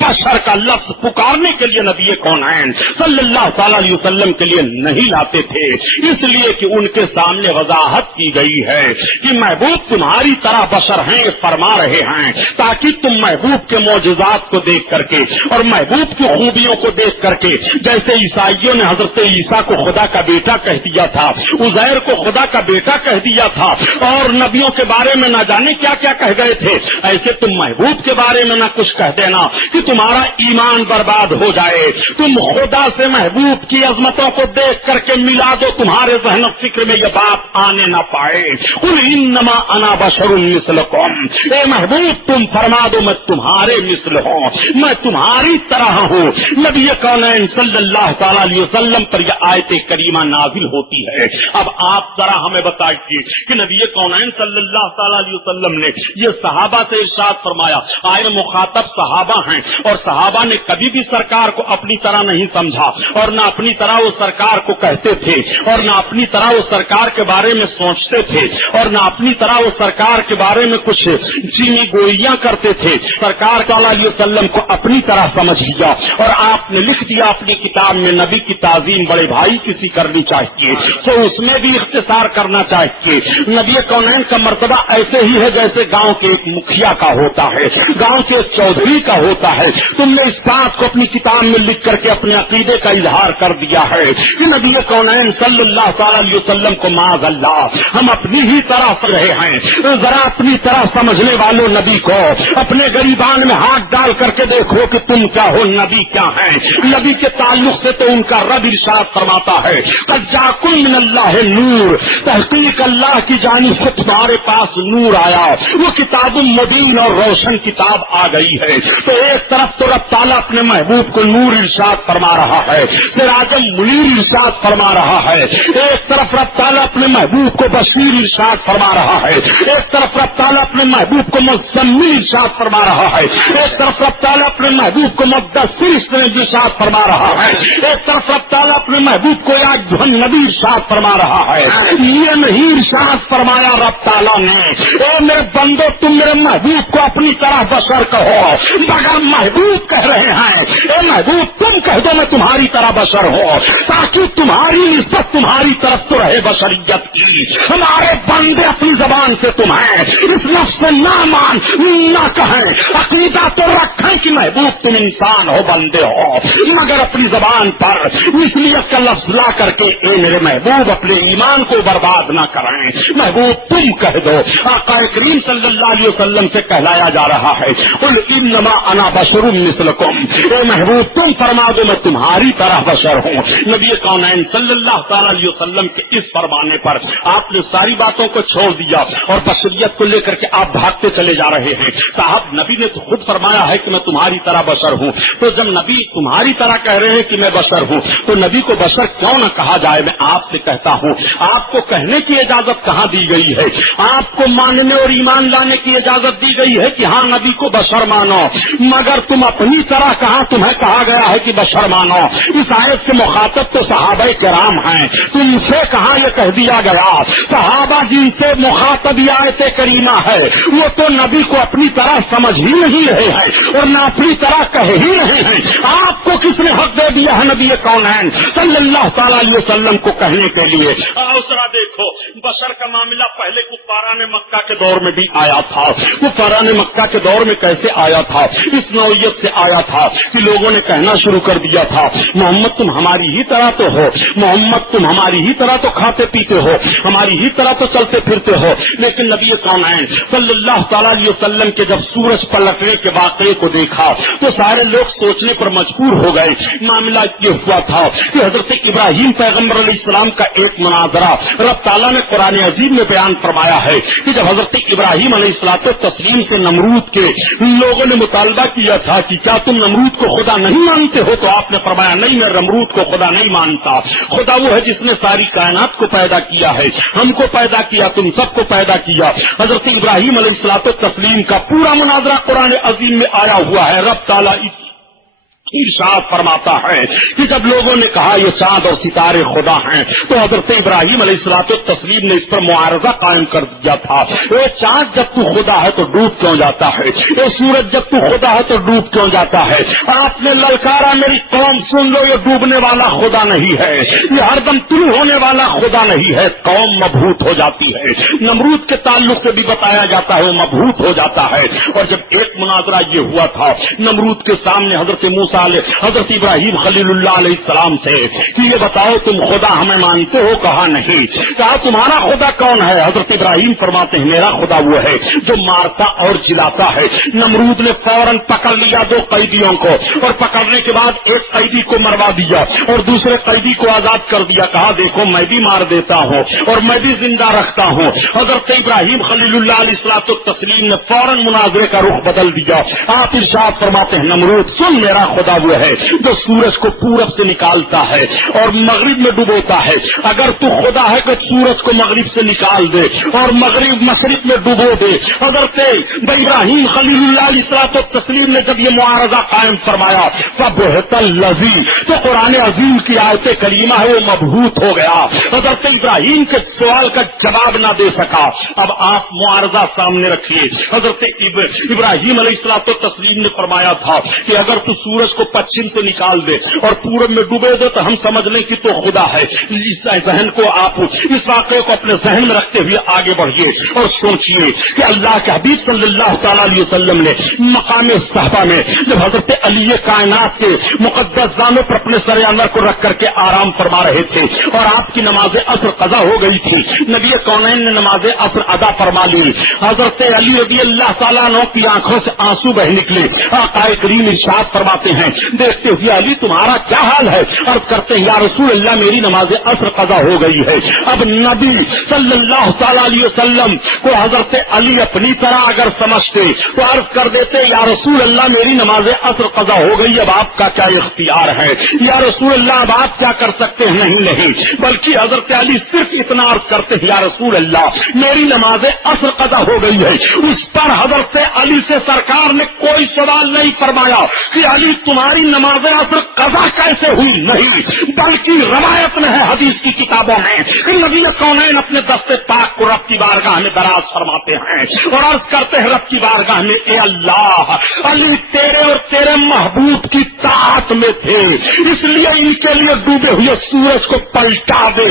بشر کا لفظ پکارنے کے لیے نبی کونین صلی اللہ تعالی علیہ وسلم کے لیے نہیں لاتے تھے، اس لیے کہ ان کے سامنے وضاحت کی گئی ہے کہ محبوب تمہاری طرح بشر ہیں، فرما رہے ہیں تاکہ تم محبوب کے معجزات کو دیکھ کر کے اور محبوب کی خوبیوں کو دیکھ کر کے، جیسے عیسائیوں نے حضرت عیسیٰ کو خدا کا بیٹا کہہ دیا تھا، عزیر کو خدا کا بیٹا کہہ دیا تھا، اور نبیوں کے بارے میں نہ جانے کیا کیا کہہ گئے تھے، ایسے تم محبوب کے بارے میں نہ کچھ کہہ دینا کہ تمہارا ایمان برباد ہو جائے۔ تم خدا سے محبوب کی عظمتوں کو دیکھ کر کے ملا دو، تمہارے ذہن و فکر میں یہ بات آنے نہ پائے۔ قل انما انا بشر مثلکم، اے محبوب تم فرما دو میں تمہارے مثل ہوں، میں تمہاری طرح ہوں۔ نبی کونین صلی اللہ تعالی علیہ وسلم پر یہ آیت کریمہ نازل ہوتی ہے۔ اب آپ ذرا ہمیں بتائیے کہ نبی کونین صلی اللہ تعالی علیہ وسلم نے یہ صحابہ سے ارشاد فرمایا، آئے مخاطب صحابہ ہیں، اور صحابہ نے کبھی بھی سرکار کو اپنی طرح نہیں سمجھا، اور نہ اپنی طرح وہ سرکار کو کہتے تھے، اور نہ اپنی طرح وہ سرکار کے بارے میں سوچتے تھے، اور نہ اپنی طرح وہ سرکار کے بارے میں کچھ چینی گوئیاں کرتے تھے۔ سرکار صلی اللہ علیہ وسلم کو اپنی طرح سمجھ لیا، اور آپ نے لکھ دیا اپنی کتاب میں نبی کی تعظیم بڑے بھائی کسی کرنی چاہیے تو اس میں بھی اختصار کرنا چاہیے۔ نبی کونین کا مرتبہ ایسے ہی ہے جیسے گاؤں کے ایک مکھیا کا ہوتا ہے، گاؤں کے ایک چودھری کا ہوتا ہے۔ تم نے اس بات کو اپنی کتاب میں لکھ کر کے اپنے عقیدے کا اظہار کر دیا ہے کہ نبی کونین صلی اللہ تعالی علیہ وسلم کو معاذ اللہ ہم اپنی ہی طرح رہے ہیں۔ ذرا اپنی طرح سمجھنے والوں نبی کو اپنے گریبان میں ہاتھ ڈال کر کے دیکھو کہ تم کیا ہو، نبی کیا ہیں۔ نبی کے تعلق سے تو ان کا رب ارشاد فرماتا ہے قد جاءکم من اللہ نور، تحقیق اللہ کی جانب سے تمہارے پاس نور آیا، وہ کتاب مبین اور روشن کتاب آ گئی ہے۔ تو ایک طرف تو رب تعالیٰ اپنے محبوب کو نور ارشاد فرما رہا ہے، سراجم منیر ارشاد فرما رہا ہے، ایک طرف رب تعالیٰ اپنے محبوب کو بشیر ارشاد فرما رہا ہے، ایک طرف رب تعالیٰ اپنے محبوب کو مزمل ارشاد فرما رہا ہے، ایک طرف رب تعالیٰ اپنے محبوب کو مدثر ارشاد فرما رہا ہے، ایک طرف رب تعالیٰ اپنے محبوب کو یا نبی ارشاد فرما رہا ہے۔ یہ نہیں ارشاد فرمایا رب تعالیٰ نے اے میرے بندو تم میرے محبوب کو اپنی طرح بشر کہو، مگر محبوب کہہ رہے ہیں اے محبوب تم کہہ دو میں تمہاری طرح بشر ہوں، تاکہ تمہاری نسبت تمہاری طرف تو رہے بشریت کی۔ ہمارے بندے اپنی زبان سے تمہیں اس لفظ سے نہ مان نہ کہیں، عقیدہ تو رکھیں کہ محبوب تم انسان ہو، بندے ہو، مگر اپنی زبان پر مثلیت کا لفظ لا کر کے اے میرے محبوب اپنے ایمان کو برباد نہ کریں، محبوب تم کہہ دو۔ آقا کریم صلی اللہ علیہ وسلم سے کہلایا جا رہا ہے قل انما انا بشر مثلکم، اے محبوب تم فرما دو میں تمہاری طرح بشر ہوں۔ نبی کونین صلی اللہ تعالی علیہ وسلم کے اس فرمانے پر آپ نے ساری باتوں کو چھوڑ دیا اور بشریت کو لے کر کے آپ بھاگتے چلے جا رہے ہیں۔ صاحب نبی نے تو خود فرمایا ہے کہ میں تمہاری طرح بشر ہوں، تو جب نبی تمہاری طرح کہہ رہے ہیں کہ میں بشر ہوں تو نبی کو بشر کیوں نہ کہا جائے؟ میں آپ سے کہتا ہوں آپ کو کہنے کی اجازت کہاں دی گئی ہے؟ آپ کو ماننے اور ایمان لانے کی اجازت دی گئی ہے کہ ہاں نبی کو بشر مانو، مگر تم اپنی طرح کہاں تمہیں کہا گیا ہے کہ بشر مانو؟ اس آیت کے مخاطب تو صحابہ کرام ہیں، تم سے کہاں یہ کہہ دیا گیا؟ صحابہ جن سے مخاطب یہ آیت کریمہ ہے وہ تو نبی کو اپنی طرح سمجھ ہی نہیں رہے ہیں اور نہ اپنی طرح کہہ ہی رہے ہیں۔ آپ کو کس نے حق دے دیا ہے نبی کونین صلی اللہ تعالی علیہ وسلم کو کہنے کے لیے؟ ذرا دیکھو بشر کا معاملہ پہلے کفاران مکہ کے دور میں بھی آیا تھا۔ کفاران مکہ کے دور میں کیسے آیا تھا؟ اس نوعیت سے آیا تھا کہ لوگوں نے کہنا شروع کر دیا تھا محمد تم ہماری ہی طرح تو ہو، محمد تم ہماری ہی طرح تو کھاتے پیتے ہو، ہماری ہی طرح تو چلتے پھرتے ہو۔ لیکن نبی کونین صلی اللہ تعالی علیہ وسلم کے جب سورج پلٹنے کے واقعے کو دیکھا تو سارے لوگ سوچنے پر مجبور ہو گئے۔ معاملہ یہ ہوا تھا کہ حضرت ابراہیم پیغمبر علیہ السلام کا ایک مناظرہ رب تعالیٰ نے قرآن عظیم میں بیان فرمایا ہے کہ جب حضرت ابراہیم علیہ الصلوۃ والتسلیم سے نمرود کے لوگوں نے مطالبہ کیا تھا کہ کیا تم نمرود کو خدا نہیں مانتے ہو، تو آپ نے فرمایا نہیں میں نمرود کو خدا نہیں مانتا، خدا وہ ہے جس نے ساری کائنات کو پیدا کیا ہے، ہم کو پیدا کیا، تم سب کو پیدا کیا۔ حضرت ابراہیم علیہ الصلوۃ والتسلیم کا پورا مناظرہ قرآن قرآن عظیم میں آیا ہوا ہے. رب تعالیٰ ارشاد فرماتا ہے کہ جب لوگوں نے کہا یہ چاند اور ستارے خدا ہیں تو حضرت ابراہیم علیہ الصلوۃ والتسلیم نے اس پر معارضہ قائم کر دیا تھا. اے چاند جب تو خدا ہے تو ڈوب کیوں جاتا ہے؟ اے سورج جب تو خدا ہے تو ڈوب کیوں جاتا ہے؟ آپ نے للکارا میری قوم سن لو، یہ ڈوبنے والا خدا نہیں ہے، یہ ہر دم طلوع ہونے والا خدا نہیں ہے. قوم مبہوت ہو جاتی ہے. نمرود کے تعلق سے بھی بتایا جاتا ہے وہ مبہوت ہو جاتا ہے. اور جب ایک مناظرہ یہ ہوا تھا نمرود کے سامنے حضرت موسیٰ حضرت ابراہیم خلیل اللہ علیہ السلام سے کہ یہ بتاؤ تم خدا ہمیں مانتے ہو؟ کہا نہیں. کہا تمہارا خدا کون ہے؟ حضرت ابراہیم فرماتے ہیں میرا خدا وہ ہے جو مارتا اور جلاتا ہے. نمرود نے فوراً پکڑ لیا 2 قیدیوں کو اور پکڑنے کے بعد ایک قیدی کو مروا دیا اور دوسرے قیدی کو آزاد کر دیا. کہا دیکھو میں بھی مار دیتا ہوں اور میں بھی زندہ رکھتا ہوں. حضرت ابراہیم خلیل اللہ علیہ الصلوۃ والتسلیم نے فوراً مناظرے کا رخ بدل دیا. آپ ارشاد فرماتے ہیں نمرود سن میرا خدا وہ ہے جو سورج کو پورب سے نکالتا ہے اور مغرب میں ڈبوتا ہے. اگر تو خدا ہے کہ سورج کو مغرب سے نکال دے اور مغرب مشرق میں ڈبو دے. حضرت ابراہیم خلیل اللہ علیہ الصلوۃ والتسلیم نے جب یہ معارضہ قائم فرمایا فبہت الذی، تو قرآن عظیم کی آیت کریمہ ہے وہ مبہوت ہو گیا. حضرت ابراہیم کے سوال کا جواب نہ دے سکا. اب آپ معارضہ سامنے رکھیے. حضرت ابراہیم علیہ الصلوۃ والتسلیم نے فرمایا تھا کہ اگر تو سورج کو پچھم سے نکال دے اور پورب میں ڈوبے دے تو ہم سمجھ لیں کہ تو خدا ہے. اس ذہن کو آپ اس واقعے کو اپنے ذہن میں رکھتے ہوئے آگے بڑھیے اور سوچئے کہ اللہ کے حبیب صلی اللہ تعالی علیہ وسلم نے مقام صحابہ میں جب حضرت علی کائنات کے مقدس جامے پر اپنے سر انور کو رکھ کر کے آرام فرما رہے تھے اور آپ کی نماز عصر قضا ہو گئی تھی. نبی کونین نے نماز عصر ادا فرما لی. حضرت علی رضی اللہ تعالیٰ عنہ کی آنکھوں سے آنسو بہ نکلے. آقا کریم ارشاد فرماتے ہیں دیکھتے ہوئے علی تمہارا کیا حال ہے؟ عرض کرتے ہیں یا رسول اللہ میری نماز عصر قضا ہو گئی ہے. اب نبی صلی اللہ تعالی علیہ وسلم کو حضرت علی اپنی طرح اگر سمجھتے تو عرض کر دیتے یا رسول اللہ میری نماز عصر قضا ہو گئی، اب آپ کا کیا اختیار ہے؟ یا رسول اللہ اب آپ کیا کر سکتے ہیں؟ نہیں بلکہ حضرت علی صرف اتنا عرض کرتے ہیں یا رسول اللہ میری نماز عصر قضا ہو گئی ہے. اس پر حضرت علی سے سرکار نے کوئی سوال نہیں فرمایا کہ علی تمہاری نماز عصر قضا کیسے ہوئی؟ نہیں، بلکہ روایت میں ہے حدیث کی کتابوں میں کہ نبی کونین اپنے دست پاک کو رب کی بارگاہ میں دراز فرماتے ہیں اور عرض کرتے ہیں رب کی بارگاہ میں اے اللہ علی تیرے اور تیرے محبوب کی طاعت میں تھے اس لیے ان کے لیے ڈوبے ہوئے سورج کو پلٹا دے.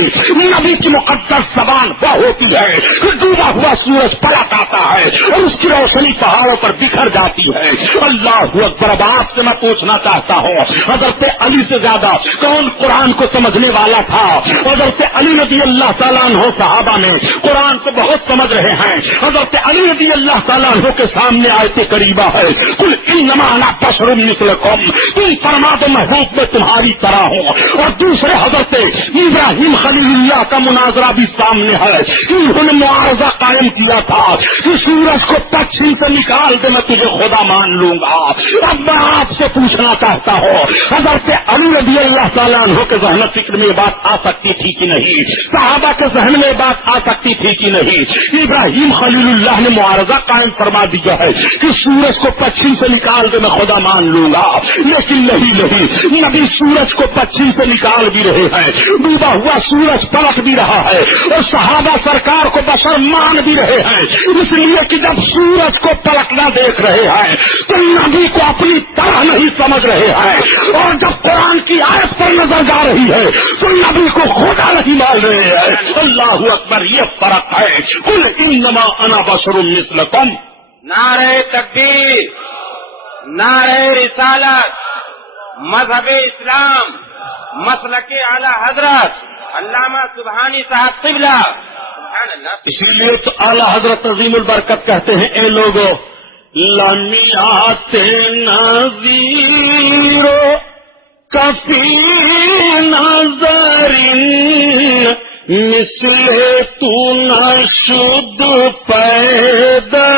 نبی کی مقدس زبان وہ ہوتی ہے کہ ڈوبا ہوا سورج پلٹ آتا ہے اور اس کی روشنی پہاڑوں پر بکھر جاتی ہے. اللہ اکبر. اب آپ سے میں پوچھنا چاہتا ہوں حضرت علی سے زیادہ کون قرآن کو سمجھنے والا تھا؟ حضرت علی رضی اللہ تعالیٰ عنہ صحابہ میں قرآن کو بہت سمجھ رہے ہیں. حضرت علی رضی اللہ تعالیٰ عنہ کے سامنے آیت کریمہ ہے قل انما انا بشر مثلکم، تم فرما دو محبوب میں تمہاری طرح ہوں. اور دوسرے حضرت ابراہیم خلیل اللہ کا مناظرہ بھی سامنے ہے. انہوں نے معارضہ قائم کیا تھا کہ سورج کو پچھم سے نکال دے میں تجھے خدا مان لوں گا. اب میں آپ سے پوچھنا چاہتا ہوں حضرت علی رضی اللہ تعالیٰ عنہ کے ذہن فکر میں یہ بات آ سکتی تھی کہ نہیں؟ صحابہ کے ذہن میں یہ بات آ سکتی تھی کہ نہیں؟ ابراہیم خلیل اللہ نے معارضہ قائم فرما دیا ہے کہ سورج کو پچھم سے نکال دے میں خدا مان لوں گا، لیکن نہیں نبی سورج کو پچھم سے نکال بھی رہے ہیں، ڈوبا ہوا سورج پلٹ بھی رہا ہے اور صحابہ سرکار کو بشر مان بھی رہے ہیں. اس لیے کہ جب سورج کو پلٹنا دیکھ رہے ہیں تو نبی کو اپنی طرح نہیں سمجھ رہے ہیں اور جب قرآن کی آیت پر نظر جا رہی ہے تو نبی کو خدا نہیں مان رہے ہیں. اللہ اکبر. یہ فرق ہے. قل انما انا بشر مثلکم. نعرہ تکبیر، نعرہ رسالت، مذہب اسلام، مسلک اعلی حضرت علامہ سبحانی صاحب قبلہ. سبحان اللہ. اسی لیے تو اعلی حضرت عظیم البرکت کہتے ہیں اے لوگو لمیات نظیرو کفی نظر مثل تو نشد پیدا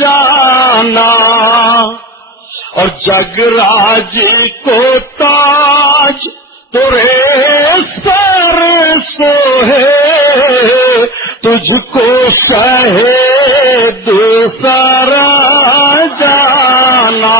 جانا اور جگ راج کو تاج تورے سر سوہے تجھ کو شاہد دوسرا جانا.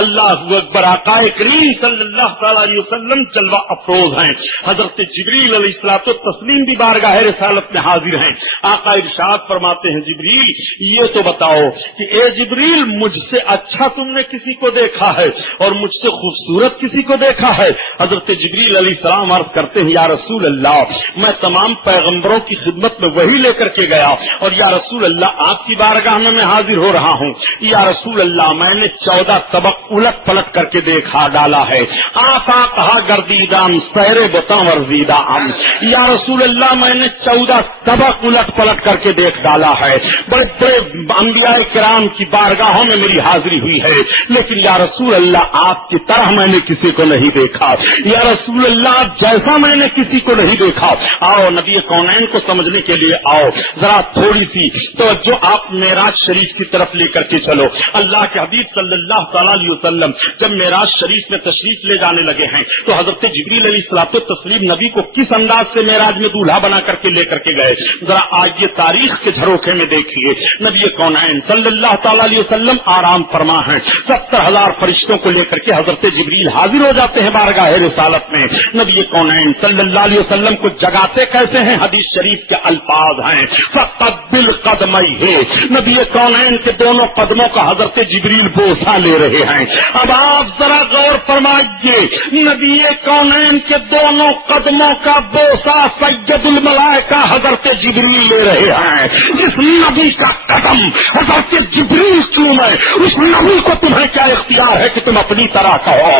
اللہ اکبر. آقا کریم صلی اللہ تعالی علیہ وسلم جلوہ افروز ہیں. حضرت جبریل علیہ الصلوۃ والتسلیم بھی بارگاہ رسالت میں حاضر ہیں. آقا ارشاد فرماتے ہیں جبریل یہ تو بتاؤ کہ اے جبریل مجھ سے اچھا تم نے کسی کو دیکھا ہے اور مجھ سے خوبصورت کسی کو دیکھا ہے؟ حضرت جبریل علیہ السلام عرض کرتے ہیں یا رسول اللہ میں تمام پیغمبروں کی خدمت میں وہی لے کر کے گیا اور یا رسول اللہ آپ کی بارگاہ میں حاضر ہو رہا ہوں. یا رسول اللہ میں نے 14 طبق الٹ پلٹ کر کے دیکھا ڈالا ہے. آقا کہا گردیدام سہرے بتاؤں ورزیدام. یا رسول اللہ میں نے 14 طبق الٹ پلٹ کر کے دیکھ ڈالا ہے. بڑے بڑے انبیاء کرام کی بارگاہوں میں میری حاضری ہوئی ہے لیکن یا رسول اللہ آپ کی طرح میں نے کسی کو نہیں دیکھا. یا رسول اللہ جیسا میں نے کسی کو نہیں دیکھا. آؤ نبی کونین کو سمجھنے کے لیے آؤ ذرا تھوڑی سی توجہ آپ معراج شریف کی طرف لے کر کے چلو. اللہ کے حبیب صلی اللہ تعالی علیہ وسلم جب معراج شریف میں تشریف لے جانے لگے ہیں تو حضرت جبریل علیہ الصلوۃ والتسلیم نبی کو کس انداز سے معراج میں دولہا بنا کر کے لے کر کے گئے ذرا آج یہ تاریخ کے جھروکے میں دیکھیے. نبی کونین صلی اللہ تعالی علیہ وسلم آرام فرما ہیں. 70,000 فرشتوں کو لے کر کے حضرت جبریل حاضر ہو جاتے ہیں بارگاہ رسالت میں. نبی کونین صلی اللہ علیہ وسلم کو جگاتے کیسے ہیں؟ حدیث شریف کے الفاظ ہیں فقبل قدمیہ. نبی کونین کے دونوں قدموں کا حضرت جبریل بوسہ لے رہے ہیں. اب آپ ذرا غور فرمائیے نبی کونین کے دونوں قدموں کا بوسہ سید الملائکہ حضرت جبریل لے رہے ہیں. جس نبی کا قدم حضرت جبریل چومے اس نبی کو تمہیں کیا اختیار ہے کہ تم اپنی طرح کہو؟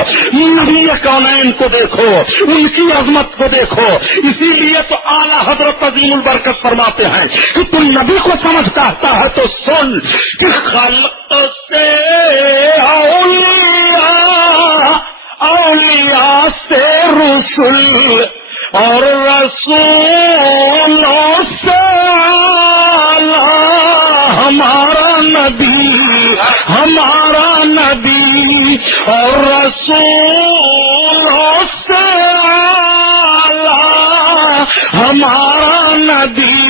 نبی کونین کو دیکھو ان کی عظمت کو دیکھو. اسی لیے تو اعلیٰ حضرت عظیم البرکت فرماتے ہیں کہ تم نبی کو سمجھتا ہے تو سن کہ خلق سے اولیاء سے رسل اور رسولوں سے ہمارا نبی اور رسولوں سے ہمارا نبی.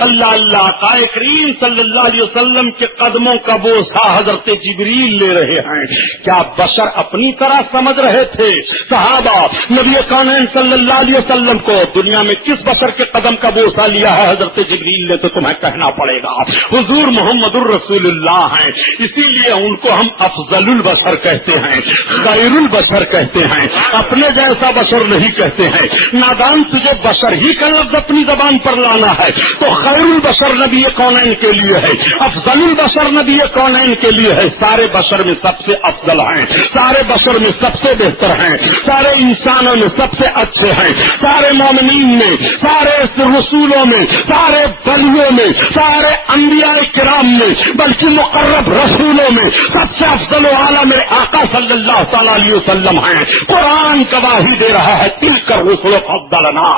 اللہ اللہ قائے کریم صلی اللہ علیہ وسلم کے قدموں کا بوسہ حضرت جبریل لے رہے ہیں. کیا بشر اپنی طرح سمجھ رہے تھے صحابہ نبی کونین صلی اللہ علیہ وسلم کو؟ دنیا میں کس بشر کے قدم کا بوسہ لیا ہے حضرت جبریل نے؟ تو تمہیں کہنا پڑے گا حضور محمد الرسول اللہ ہیں. اسی لیے ان کو ہم افضل البشر کہتے ہیں, خیر البشر کہتے ہیں, اپنے جیسا بشر نہیں کہتے ہیں. نادان تجھے بشر ہی کا لفظ اپنی زبان پر لانا ہے تو خیر البشر نبی کونین کے لیے ہے, افضل البشر نبی کونین کے لیے ہے. سارے بشر میں سب سے افضل ہیں, سارے بشر میں سب سے بہتر ہیں, سارے انسانوں میں سب سے اچھے ہیں, سارے مومنین میں, سارے رسولوں میں, سارے ولیوں میں, سارے انبیاء کرام میں, بلکہ مقرب رسولوں میں سب سے افضل و اعلیٰ میرے آقا صلی اللہ تعالی علیہ وسلم ہیں. قرآن گواہی دے رہا ہے تلک الرسل فضلنا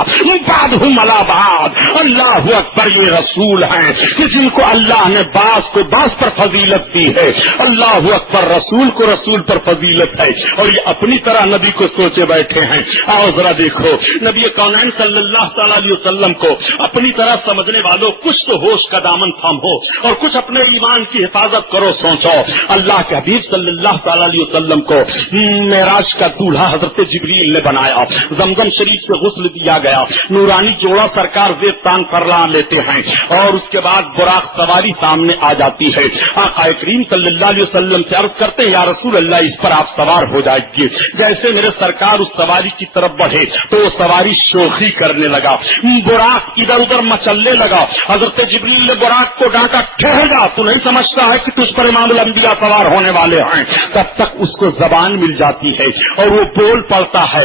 بعضهم علی بعض. اللہ اکبر, یہ رسول ہیں کہ جن کو اللہ نے بعض کو بعض پر فضیلت دی ہے. اللہ اکبر, رسول کو رسول پر فضیلت ہے اور یہ اپنی طرح نبی کو سوچے بیٹھے ہیں. آؤ ذرا دیکھو نبی کونین صلی اللہ تعالی علیہ وسلم کو اپنی طرح سمجھنے والوں کچھ تو ہوش کا دامن تھامو اور کچھ اپنے ایمان کی حفاظت کرو. سوچو اللہ کے حبیب صلی اللہ تعالی علیہ وسلم کو معراج کا دولہا حضرت جبریل نے بنایا. زمزم شریف سے غسل دیا گیا, نورانی جوڑا سرکار زیب تان فرمان لیتے ہیں اور اس کے بعد براق سواری سامنے آ جاتی ہے. آقا کریم صلی اللہ علیہ وسلم سے عرض کرتے ہیں یا رسول اللہ اس پر آپ سوار ہو جائیے. جیسے میرے سرکار اس سواری کی طرف بڑھے تو وہ سواری شوخی کرنے لگا, براق ادھر ادھر مچلنے لگا. حضرت جبریل نے براق کو ڈانٹا, ٹھہر جا, تو نہیں سمجھتا ہے کہ تجھ پر امام الانبیاء سوار ہونے والے ہیں. تب تک اس کو زبان مل جاتی ہے اور وہ بول پڑتا ہے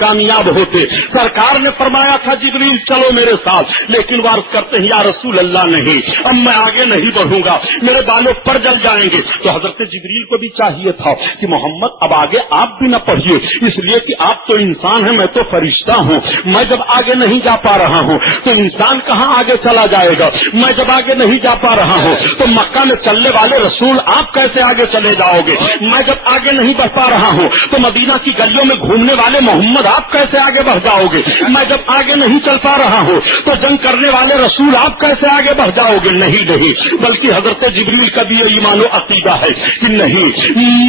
کامیاب ہوتے. سرکار نے فرمایا تھا جبریل چلو میرے ساتھ, لیکن وہ عرض کرتے ہیں یا رسول اللہ نہیں, اب میں آگے نہیں بڑھوں گا, میرے بالوں پر جل جائیں گے. تو حضرت جبریل کو بھی چاہیے تھا کہ محمد اب آگے آپ بھی نہ پڑھیے, اس لیے کہ آپ تو انسان ہیں, میں تو فرشتہ ہوں. میں جب آگے نہیں جا پا رہا ہوں تو انسان کہاں آگے چلا جائے گا. میں جب آگے نہیں جا پا رہا ہوں تو مکہ میں چلنے والے رسول آپ کیسے آگے چلے جاؤ گے. میں جب آگے نہیں بڑھ پا رہا ہوں تو مدینہ کی گلیوں میں گھومنے والے محمد آپ کیسے آگے بڑھ جاؤ گے. میں جب آگے نہیں چل پا رہا ہوں تو جنگ کرنے والے رسول آپ کیسے آگے بڑھ جاؤ گے. نہیں, بلکہ حضرت جبریل کا بھی یہ ایمان و عقیدہ ہے کہ نہیں,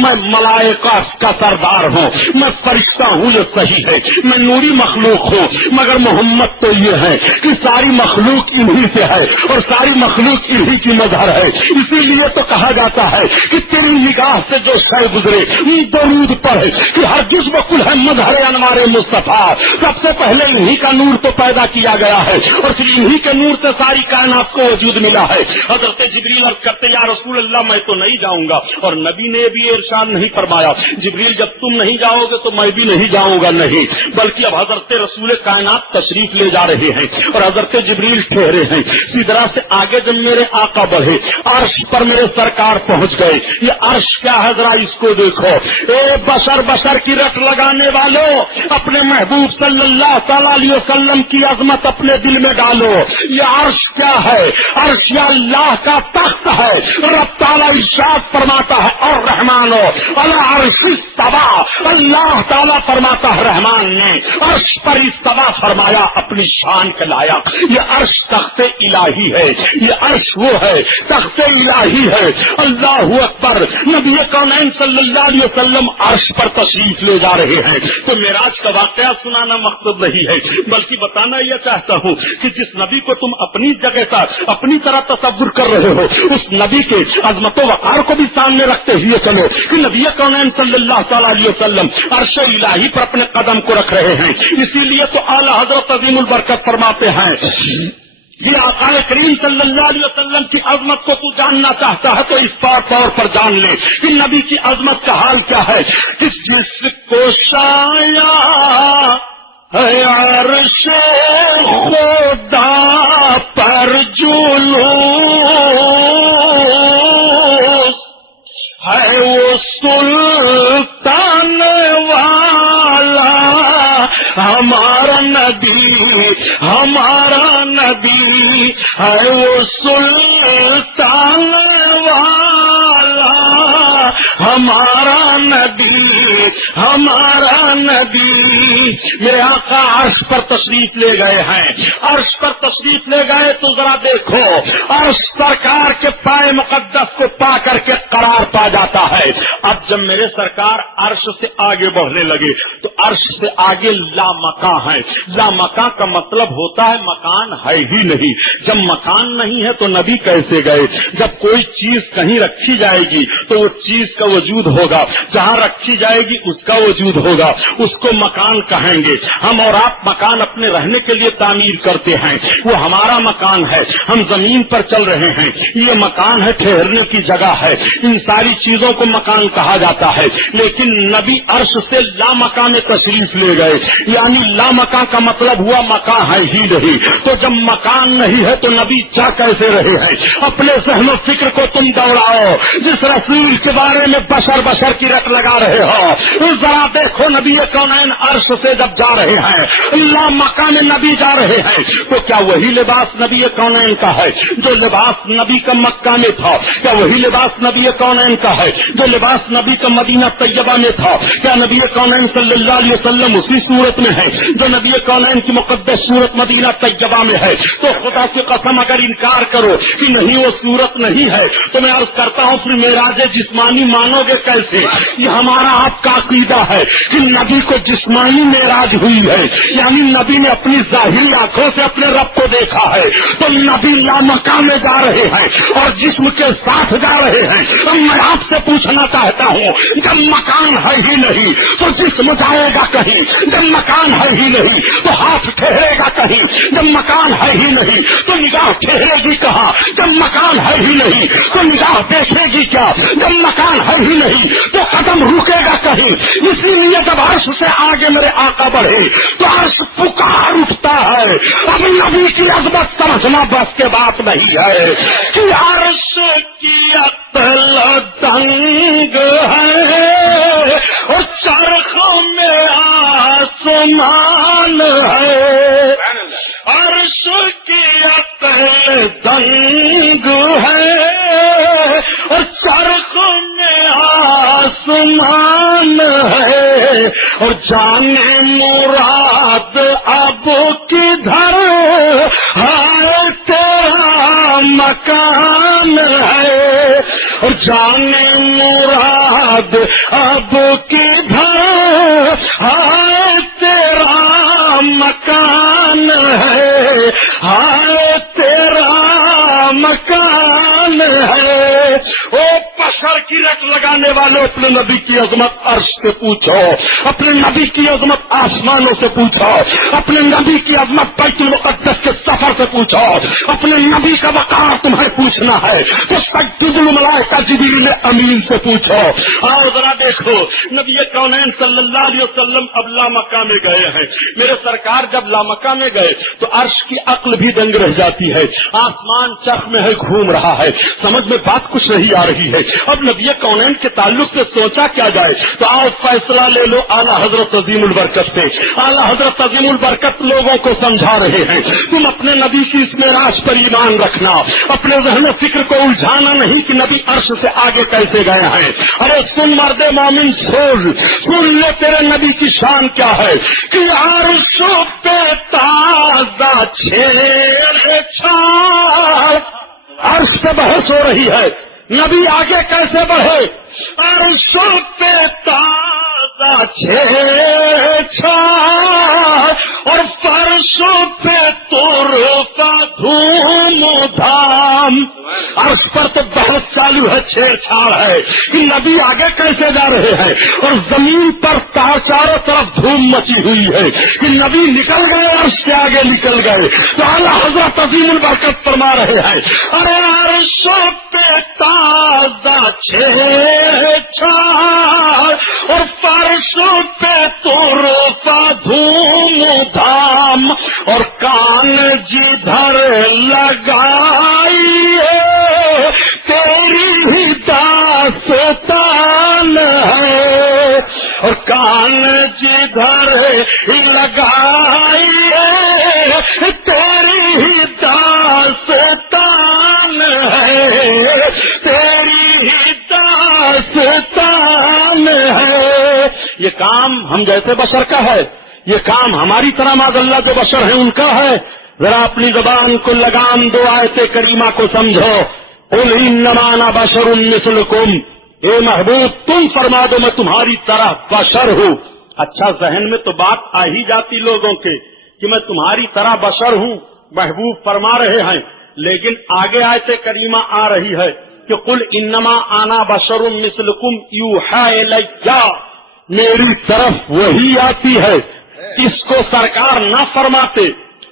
میں ملائکہ کا سردار ہوں, میں فرشتہ ہوں, یہ صحیح ہے, میں نوری مخلوق ہوں, مگر محمد تو یہ ہے کہ ساری مخلوق انہی سے ہے اور ساری مخلوق انہی کی مظہر ہے. اسی لیے تو کہا جاتا ہے کہ تیری نگاہ سے جو شے گزرے درود پڑھے کہ ہرگز وکل ہے مظہر انوار مصطفیٰ. سب سے پہلے انہی کا نور تو پیدا کیا گیا ہے اور پھر انہی کے نور سے ساری کائنات کو وجود ملا ہے. حضرت جبریل عرض کرتے یا رسول اللہ میں تو نہیں جاؤں گا, اور نبی نے بھی ارشاد نہیں فرمایا جبریل جب تم نہیں جاؤ گے تو میں بھی نہیں جاؤں گا. نہیں, بلکہ اب حضرت رسول کائنات تشریف لے جا رہے ہیں اور حضرت جبریل ٹھہرے ہیں. سدرا سے آگے جب میرے آقا بڑھے, عرش پر میرے سرکار پہنچ گئے. یہ عرش کیا ہے ذرا اس کو دیکھو. اے بشر کی رٹ لگانے والوں, اپنے محبوب صلی اللہ تعالی علیہ وسلم کی عظمت اپنے دل میں ڈالو. یہ عرش کیا ہے؟ عرش یا اللہ کا تخت ہے. رب تعالیٰ ارشاد فرماتا ہے اور رحمانو علی عرش استویٰ, اللہ تعالیٰ فرماتا ہے رحمان نے عرش پر استویٰ فرمایا, اپنی شان کے لایا. یہ عرش تخت الہی ہے, یہ عرش وہ ہے تخت الہی ہے. اللہ اکبر. نبی کونین صلی اللہ علیہ وسلم عرش پر تشریف لے جا رہے ہیں. تو معراج کا واقعہ سنانا مقصد نہیں ہے, بلکہ بتانا یہ چاہتا ہوں کہ جس نبی کو تم اپنی جگہ کا اپنی طرح تصور کر رہے ہو, اس نبی کے عظمت و وقار کو بھی سامنے رکھتے ہوئے چلو کہ نبی کونین صلی اللہ تعالی علیہ وسلم عرش الہی پر اپنے قدم کو رکھ رہے ہیں. اسی لیے تو اعلی حضرت عظیم البرکت فرماتے ہیں یہ آقا کریم صلی اللہ علیہ وسلم کی عظمت کو تو جاننا چاہتا ہے تو اس طور پر جان لے کہ نبی کی عظمت کا حال کیا ہے. کہ جس کو شایا ہے عرش خدا پر جلوس ہے وہ سلطان والا ہمارا نبی, ہمارا نبی ہے وہ سلطان والا ہمارا نبی, ہمارا نبی. میرے آقا عرش پر تشریف لے گئے ہیں. عرش پر تشریف لے گئے تو ذرا دیکھو, عرش سرکار کے پائے مقدس کو پا کر کے قرار پا جاتا ہے. اب جب میرے سرکار عرش سے آگے بڑھنے لگے تو عرش سے آگے لامکاں ہے. لامکاں کا مطلب ہوتا ہے مکان ہے ہی نہیں. جب مکان نہیں ہے تو نبی کیسے گئے؟ جب کوئی چیز کہیں رکھی جائے گی تو وہ چیز کا وجود ہوگا, جہاں رکھی جائے گی اس کا وجود ہوگا, اس کو مکان کہیں گے. ہم اور آپ مکان اپنے رہنے کے لیے تعمیر کرتے ہیں, وہ ہمارا مکان ہے. ہم زمین پر چل رہے ہیں, یہ مکان ہے, ٹھہرنے کی جگہ ہے. ان ساری چیزوں کو مکان کہا جاتا ہے. لیکن نبی عرش سے لامکاں میں تشریف لے گئے, یعنی لامکاں کا مطلب ہوا مکان ہے ہی نہیں. تو جب مکان نہیں ہے تو نبی چاہ کیسے رہے ہیں؟ اپنے ذہن و فکر کو تم دوڑاؤ. جس رسول کے بارے میں بشر کی رٹ لگا رہے ہو, ذرا دیکھو نبی کونین عرش سے جب جا رہے ہیں, اللہ مکہ میں نبی جا رہے ہیں, تو کیا وہی لباس نبی کونین کا ہے جو لباس نبی کا مکہ میں تھا؟ کیا وہی لباس نبی کونین کا ہے جو لباس نبی کا مدینہ طیبہ میں تھا؟ کیا نبی کونین صلی اللہ علیہ وسلم اسی صورت میں ہے جو نبی کونین کی مقدس صورت مدینہ طیبہ میں ہے؟ تو خدا کی قسم اگر انکار کرو کہ نہیں وہ صورت نہیں ہے تو میں عرض کرتا ہوں پھر معراج جسمانی مانو گے کیسے؟ یہ ہمارا آپ کا عقیدہ ہے کہ نبی کو جسمانی معراج ہوئی ہے, یعنی نبی نے اپنی ظاہری آنکھوں سے اپنے رب کو دیکھا ہے. تو نبی لامکاں میں جا رہے ہیں اور جسم کے ساتھ جا رہے ہیں. اب میں آپ سے پوچھنا چاہتا ہوں, جب مکان ہے ہی نہیں تو جسم جائے گا کہیں؟ جب مکان ہے ہی نہیں تو ہاتھ ٹھہرے گا کہیں؟ جب مکان ہے ہی نہیں تو نگاہ ٹھہرے گی کہاں؟ جب مکان ہے ہی نہیں تو نگاہ دیکھے گی کیا؟ جب مکان میدان ہے ہی نہیں تو قدم رکے گا کہیں. اسی لیے جب عرش سے آگے میرے آقا بڑھے تو عرش پکار اٹھتا ہے. اب نبی کی عظمت سمجھنا بس کے بات نہیں ہے کہ عرش کی عقل دنگ ہے اور چرخوں میں آسمان ہے. عرش کی عقل دنگ ہے اور چرخوں میں آسمان ہے. اور جانے مراد اب کدھر ہے تیرا مکان ہے. اور جانے مراد اب کدھر ہے تیرا مکان ہے. ہے تیرا مکان ہے. او بشر کی رٹ لگانے والوں اپنے نبی کی عظمت عرش سے پوچھو, اپنے نبی کی عظمت آسمانوں سے پوچھو, اپنے نبی کی عظمت بیت المقدس کے سفر سے پوچھو, اپنے نبی کا وقار تمہیں پوچھنا ہے تو سجد الملائکہ جبریل امین سے پوچھو. آؤ ذرا دیکھو نبی کونین صلی اللہ علیہ وسلم اب لامکہ میں گئے ہیں. میرے سرکار جب لامکہ میں گئے تو عرش کی عقل بھی دنگ رہ جاتی ہے. آسمان چرخ میں ہے, گھوم رہا ہے, سمجھ میں بات کچھ نہیں آ رہی ہے. اب نبی کونین کے تعلق سے سوچا کیا جائے تو آؤ فیصلہ لے لو اعلیٰ حضرت عظیم البرکت سے. اعلیٰ حضرت عظیم البرکت لوگوں کو سمجھا رہے ہیں تم اپنے نبی کی اس معراج پر ایمان رکھنا, اپنے ذہن فکر کو الجھانا نہیں کہ نبی عرش سے آگے کیسے گئے ہیں. ارے سن مرد مومن, سن لے تیرے نبی کی شان کیا ہے کہ عرش پہ تازہ چھیڑ چھاڑ. عرش پہ بحث ہو رہی ہے نبی آگے کیسے بڑھے. عرش پہ تازہ چھیڑ چھاڑ اور فرش پہ طرفہ دھوم دھام. عرش پر تو بہت چالو ہے, چھیڑ چھاڑ ہے کہ نبی آگے کیسے جا رہے ہیں, اور زمین پر چاروں طرف دھوم مچی ہوئی ہے کہ نبی نکل گئے, عرش سے آگے نکل گئے. تو اعلیٰ حضرت عظیم البرکت فرما رہے ہیں ارے عرش پہ تازہ چھیڑ چھاڑ اور فرش پہ طرفہ دھوم دھام. اور کان جدھر لگائیے تیری ہی داستان ہے. اور کان جدھر لگائیے تیری ہی داستان ہے, تیری ہی داستان ہے. یہ کام ہم جیسے بشر کا ہے, یہ کام ہماری طرح معاذ اللہ جو بشر ہیں ان کا ہے. ذرا اپنی زبان کو لگام دو, آیت کریمہ کو سمجھو. قل انما انا بشر مثلکم, اے محبوب تم فرما دو میں تمہاری طرح بشر ہوں. اچھا ذہن میں تو بات آ ہی جاتی لوگوں کے کہ میں تمہاری طرح بشر ہوں, محبوب فرما رہے ہیں. لیکن آگے آیت کریمہ آ رہی ہے کہ قل انما انا بشر مثلکم یوحی الی, میری طرف وہی آتی ہے. اس کو سرکار نہ فرماتے,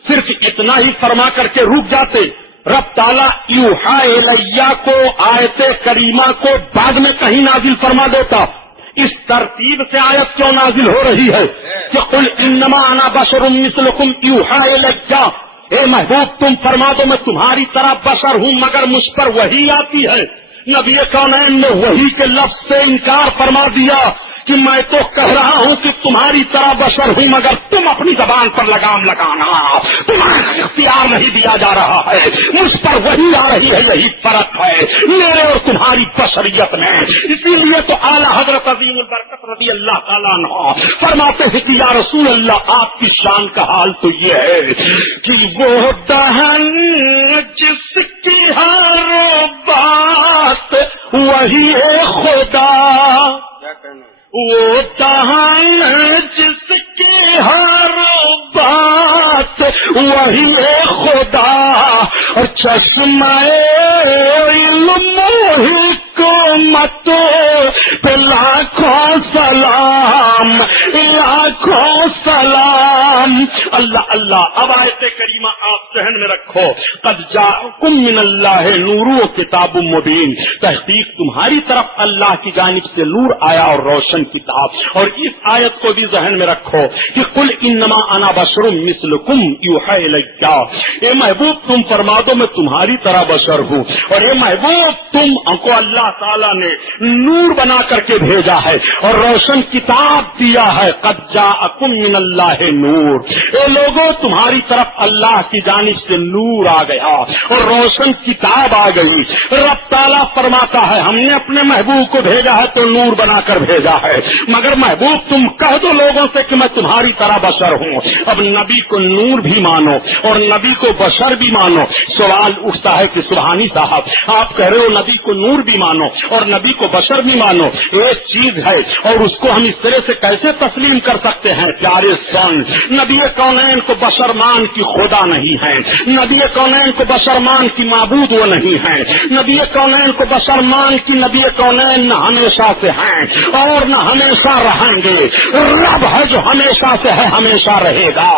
صرف اتنا ہی فرما کر کے رک جاتے. رب تعالیٰ یوحی الیہ کو آیت کریمہ کو بعد میں کہیں نازل فرما دیتا. اس ترتیب سے آیت کیوں نازل ہو رہی ہے کہ قل انما انا بشر مثلکم یوحی الیہ, اے محبوب تم فرما دو میں تمہاری طرح بشر ہوں مگر مجھ پر وحی آتی ہے. نبی کونین نے وحی کے لفظ سے انکار فرما دیا کہ میں تو کہہ رہا ہوں کہ تمہاری طرح بشر ہوں مگر تم اپنی زبان پر لگام لگانا, تمہیں اختیار نہیں دیا جا رہا ہے, مجھ پر وہی آ رہی ہے. یہی فرق ہے میرے اور تمہاری بشریت میں. اسی لیے تو اعلیٰ حضرت عظیم البرکت رضی اللہ تعالیٰ عنہ فرماتے ہیں کہ یا رسول اللہ آپ کی شان کا حال تو یہ ہے کہ وہ دہن جس کی ہر بات وہی ہے خدا, وہ دہن جس کی ہر بات وہی ہے خدا, اور چشمہ علم حکمت پہ لاکھوں سلام لاکھوں سلام. اللہ اللہ. اب آیت کریمہ آپ ذہن میں رکھو. قد جاءکم من اللہ نور و کتاب مبین. تحقیق تمہاری طرف اللہ کی جانب سے نور آیا اور روشن کتاب. اور اس آیت کو بھی ذہن میں رکھو کہ قل انما انا بشر مثلکم یوحی الی. اے محبوب تم فرما دو میں تمہاری طرح بشر ہوں. اور اے محبوب تم کو اللہ تعالیٰ نے نور بنا کر کے بھیجا ہے اور روشن کتاب دیا ہے. قد جاءکم من اللہ نور. اے لوگوں تمہاری طرف اللہ کی جانب سے نور آ گیا اور روشن کتاب آ گئی. رب تعالیٰ فرماتا ہے ہم نے اپنے محبوب کو بھیجا ہے تو نور بنا کر بھیجا ہے. مگر محبوب تم کہہ دو لوگوں سے کہ میں تمہاری طرح بشر ہوں. اب نبی کو نور بھی مانو اور نبی کو بشر بھی مانو. سوال اٹھتا ہے کہ سبحانی صاحب آپ کہہ رہے ہو نبی کو نور بھی مانو اور نبی کو بشر بھی مانو. ایک چیز ہے اور اس کو ہم اس طرح سے کیسے تسلیم کر سکتے ہیں؟ پیارے سن، نبی کونین کو بشر مان کی خدا نہیں ہے. نبی کونین کو بشر مان کی معبود وہ نہیں ہے. نبی کونین کو بشر مان کی نبی کونین نہ ہمیشہ سے ہیں اور نہ ہمیشہ رہیں گے. رب ہے جو ہمیشہ سے ہے ہمیشہ رہے گا.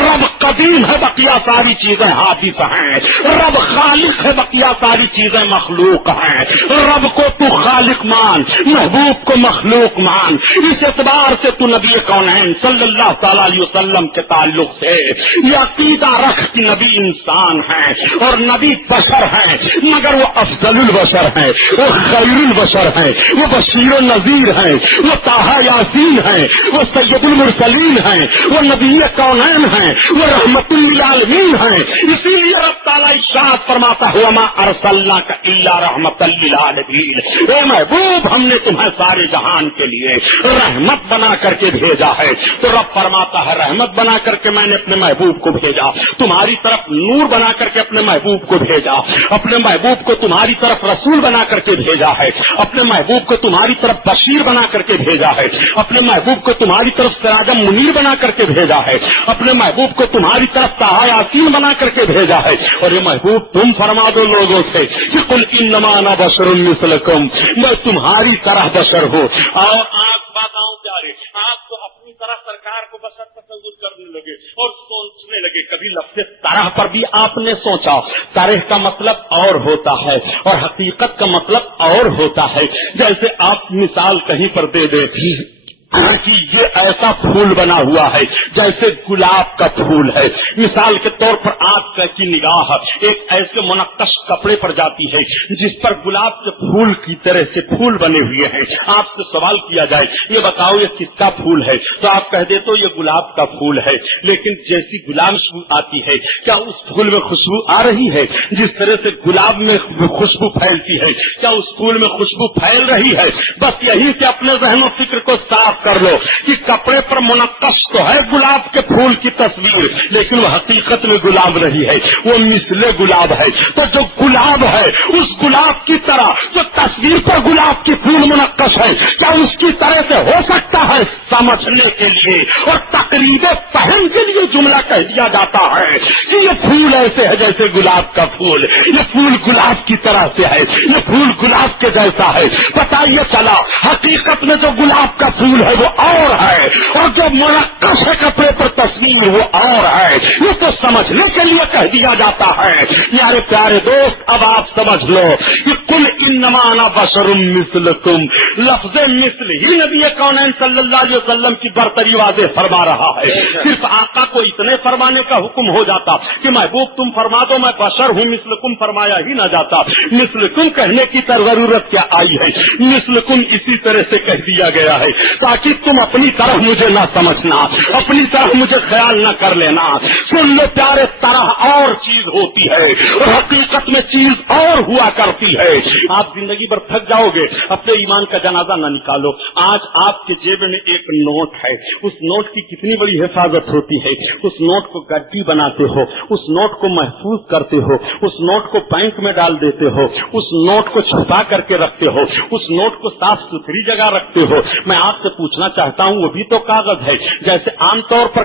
رب قدیم ہے بقیہ ساری چیزیں حادث ہیں. رب خالق ہے بقیہ ساری چیزیں مخلوق ہیں. رب کو تو خالق مان، محبوب کو مخلوق مان. اس اعتبار سے تو نبی کونین صلی اللہ تعالی علیہ وسلم کے تعلق سے یہ عقیدہ رکھ کہ نبی انسان ہیں اور نبی بشر ہیں، مگر وہ افضل البشر ہیں، وہ خیر البشر ہیں، وہ بشیر و نذیر ہیں، وہ طٰہٰ یاسین ہیں، وہ سید المرسلین ہیں، وہ نبی کونین ہیں، وہ رحمت للعالمین ہیں. اسی لیے رب تعالیٰ ارشاد فرماتا ہوا ما ارسلناک الا رحمت للعالمین. اے محبوب ہم نے تمہیں سارے جہان کے لیے رحمت بنا کر کے بھیجا ہے. تو رب فرماتا ہے رحمت بنا کر کے میں نے اپنے محبوب کو بھیجا، تمہاری طرف نور بنا کر کے اپنے محبوب کو بھیجا، اپنے محبوب کو تمہاری طرف رسول بنا کر کے بھیجا ہے، اپنے محبوب کو تمہاری طرف بشیر بنا کر کے بھیجا ہے، اپنے محبوب کو تمہاری طرف سراج منیر بنا کر کے بھیجا ہے، اپنے محبوب کو تمہاری طرف طٰہٰ یاسین بنا کر کے بھیجا ہے. اور یہ محبوب تم فرما دو لوگوں سے کہ قل انما انا بشر مثلکم، میں تمہاری طرح بشر ہوں. اور آپ بتاؤں پیارے آپ تو اپنی طرح سرکار کو بشر تصور کرنے لگے اور سوچنے لگے. کبھی لفظ طرح پر بھی آپ نے سوچا؟ طرح کا مطلب اور ہوتا ہے اور حقیقت کا مطلب اور ہوتا ہے. جیسے آپ مثال کہیں پر دے دیں کہ یہ ایسا پھول بنا ہوا ہے جیسے گلاب کا پھول ہے. مثال کے طور پر آپ کی نگاہ ایک ایسے منقش کپڑے پر جاتی ہے جس پر گلاب کے پھول کی طرح سے پھول بنے ہوئے ہیں. آپ سے سوال کیا جائے یہ بتاؤ یہ کس کا پھول ہے تو آپ کہہ دے تو یہ گلاب کا پھول ہے. لیکن جیسی گلاب خوشبو آتی ہے کیا اس پھول میں خوشبو آ رہی ہے؟ جس طرح سے گلاب میں خوشبو پھیلتی ہے کیا اس پھول میں خوشبو پھیل رہی ہے؟ بس یہی کہ اپنے ذہن و فکر کو صاف کر لو کہ کپڑے پر منقش تو ہے گلاب کے پھول کی تصویر لیکن وہ حقیقت میں گلاب نہیں ہے، وہ مثل گلاب ہے. تو جو گلاب ہے اس گلاب کی طرح جو تصویر پر گلاب کی پھول منقش ہے کیا اس کی طرح سے ہو سکتا ہے؟ سمجھنے کے لیے اور تقریب فہم کے لیے جملہ کہہ دیا جاتا ہے کہ یہ پھول ایسے ہے جیسے گلاب کا پھول، یہ پھول گلاب کی طرح سے ہے، یہ پھول گلاب کے جیسا ہے. پتہ یہ چلا حقیقت میں جو گلاب کا پھول ہے وہ اور ہے اور جو منقش ہے کپڑے پر تصویر وہ اور ہے. یہ تو سمجھنے کے لیے کہہ دیا جاتا ہے. میرے پیارے دوست اب آپ سمجھ لو کہ قل انما انا بشر مثلکم، لفظ مثل ہی نبی کونین صلی اللہ علیہ وسلم کی برتری واضح فرما رہا ہے. صرف آقا کو اتنے فرمانے کا حکم ہو جاتا کہ محبوب تم فرما دو میں بشر ہوں، مثلکم فرمایا ہی نہ جاتا. مثلکم کہنے کی ضرورت کیا آئی ہے؟ مثلکم اسی طرح سے کہہ دیا گیا ہے تاکہ تم اپنی طرف مجھے نہ سمجھنا، اپنی طرف مجھے خیال نہ کر لینا. سن لو پیارے طرح اور چیز ہوتی ہے اور حقیقت میں چیز اور ہوا کرتی ہے. آپ زندگی بھر تھک جاؤ گے اپنے ایمان کا جنازہ نہ نکالو. آج آپ کے جیب میں ایک نوٹ ہے، اس نوٹ کی کتنی بڑی حفاظت ہوتی ہے. اس نوٹ کو گڈی بناتے ہو، اس نوٹ کو محفوظ کرتے ہو، اس نوٹ کو بینک میں ڈال دیتے ہو، اس نوٹ کو چھپا کر کے رکھتے ہو، اس نوٹ کو صاف ستھری جگہ رکھتے ہو. میں آپ سے پوچھنا چاہتا ہوں وہ بھی تو کاغذ ہے. جیسے عام طور پر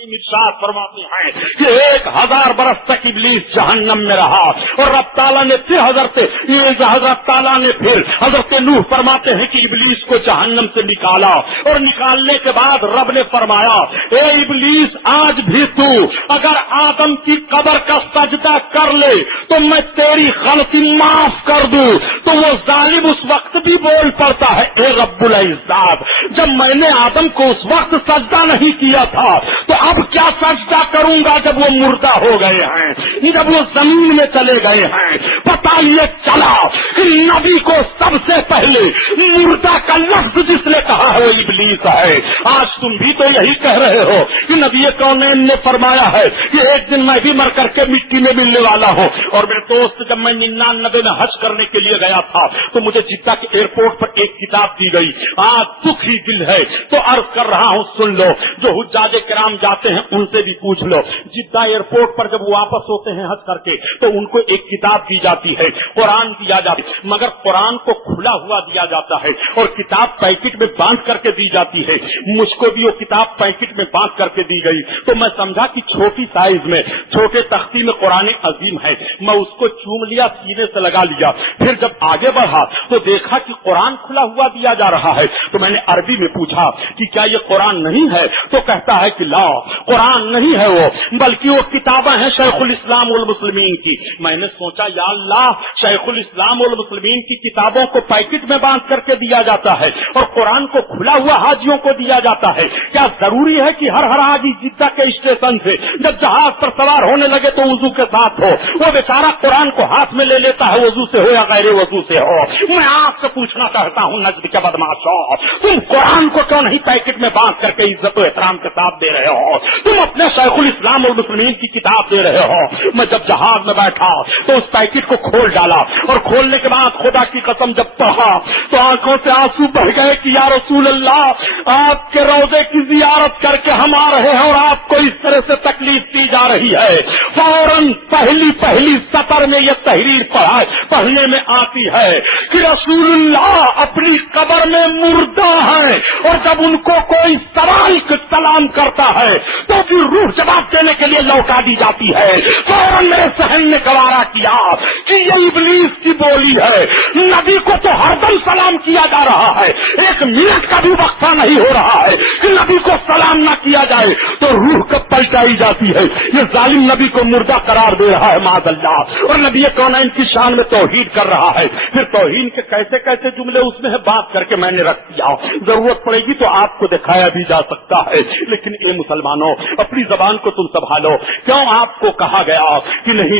حکیم ارشاد فرماتے ہیں کہ 1000 برس تک ابلیس جہنم میں رہا اور رب تعالیٰ نے پھر حضرت تعالیٰ نے پھر حضرت نوح فرماتے ہیں کہ ابلیس کو جہنم سے نکالا اور نکالنے کے بعد رب نے فرمایا اے ابلیس آج بھی تو اگر آدم کی قبر کا سجدہ کر لے تو میں تیری غلطی معاف کر دوں. تو وہ ظالم اس وقت بھی بول پڑتا ہے اے رب العزت جب میں نے آدم کو اس وقت سجدہ نہیں کیا تھا تو اب کیا سجدہ کروں گا جب وہ مردہ ہو گئے ہیں, جب وہ زمین میں چلے گئے ہیں. پتا یہ چلا کہ نبی کو سب سے پہلے مردہ کا لفظ جس نے کہا ہے وہ ابلیس ہے. آج تم بھی تو یہی کہہ رہے ہو کہ نبی کونین نے فرمایا ہے کہ ایک دن میں بھی مر کر کے مٹی میں ملنے والا ہوں. اور میرے دوست جب میں 99 میں حج کرنے کے لیے گیا تھا تو مجھے جدہ کے ایئرپورٹ پر ایک کتاب دی گئی. آج دکھ ہی دل ہے تو عرض کر رہا ہوں سن لو, جو حجاج کرام جاتے ہیں ان سے بھی پوچھ لو. جدہ ایئرپورٹ پر جب واپس ہوتے ہیں حج کر کے تو ان کو ایک کتاب دی جاتی ہے, قرآن دیا جاتا ہے, مگر قرآن کو کھلا ہوا دیا جاتا ہے اور کتاب پیکٹ میں باندھ کر کے دی جاتی ہے. مجھ کو بھی وہ کتاب پیکٹ میں باندھ کر کے دی گئی تو میں سمجھا کہ چھوٹی سائز میں چھوٹے تختی میں قرآن عظیم ہے. میں اس کو چوم لیا, سینے سے لگا لیا. پھر جب آگے بڑھا تو دیکھا کہ قرآن کھلا ہوا دیا جا رہا ہے. تو میں نے عربی میں پوچھا کہ کیا یہ قرآن نہیں ہے؟ تو کہتا ہے کہ لا, قرآن نہیں ہے وہ, بلکہ وہ کتابیں ہیں شیخ الاسلام والمسلمین کی. میں نے سوچا یا اللہ, شیخ الاسلام والمسلمین کی کتابوں کو پیکٹ میں باندھ کر کے دیا جاتا ہے اور قرآن کو کھلا ہوا حاجیوں کو دیا جاتا ہے. کیا ضروری ہے کہ ہر حاجی جدہ کے اسٹیشن سے جب جہاز پر سوار ہونے لگے تو وضو کے ساتھ ہو؟ وہ بیچارہ قرآن کو ہاتھ میں لے لیتا ہے, وضو سے ہو یا غیر وضو سے ہو. میں آپ سے پوچھنا چاہتا ہوں نجد کے بدماشوں, تم قرآن کو کیوں نہیں پیکٹ میں باندھ کر کے عزت و احترام کے ساتھ دے رہے ہو؟ تم اپنے شیخ الاسلام والمسلمین کی کتاب دے رہے ہو. میں جب جہاز میں بیٹھا تو اس پیکٹ کو کھول ڈالا اور کھولنے کے بعد خدا کی قسم جب پڑھا تو آنکھوں سے آنسو بہ گئے کہ یا رسول اللہ, آپ کے روضے کی زیارت کر کے ہم آ رہے ہیں اور آپ کو اس طرح سے تکلیف دی جا رہی ہے. فوراً پہلی سطر میں یہ تحریر پڑھنے میں آتی ہے کہ رسول اللہ اپنی قبر میں مردہ ہے اور جب ان کو کوئی سلام کرتا ہے تو پھر روح جواب دینے کے لیے لوٹا دی جاتی ہے. فوراً میرے ذہن نے گوارا کیا کہ یہ ابلیس کی بولی ہے. نبی کو تو ہر دم سلام کیا جا رہا ہے, ایک منٹ کا بھی وقفہ نہیں ہو رہا ہے کہ نبی کو سلام نہ کیا جائے تو روح کب پلٹائی جاتی ہے. یہ ظالم نبی کو مردہ قرار دے رہا ہے معاذ اللہ, اور نبی کونین کی شان میں توحید کر رہا ہے. پھر توہین کے کیسے کیسے جملے اس میں بات کر کے میں نے رکھ دیا. ضرورت پڑے گی تو آپ کو دکھایا بھی جا سکتا ہے, لیکن اے مسلمانوں اپنی زبان کو تم سنبھالو. کیوں آپ کو کہا گیا کہ نہیں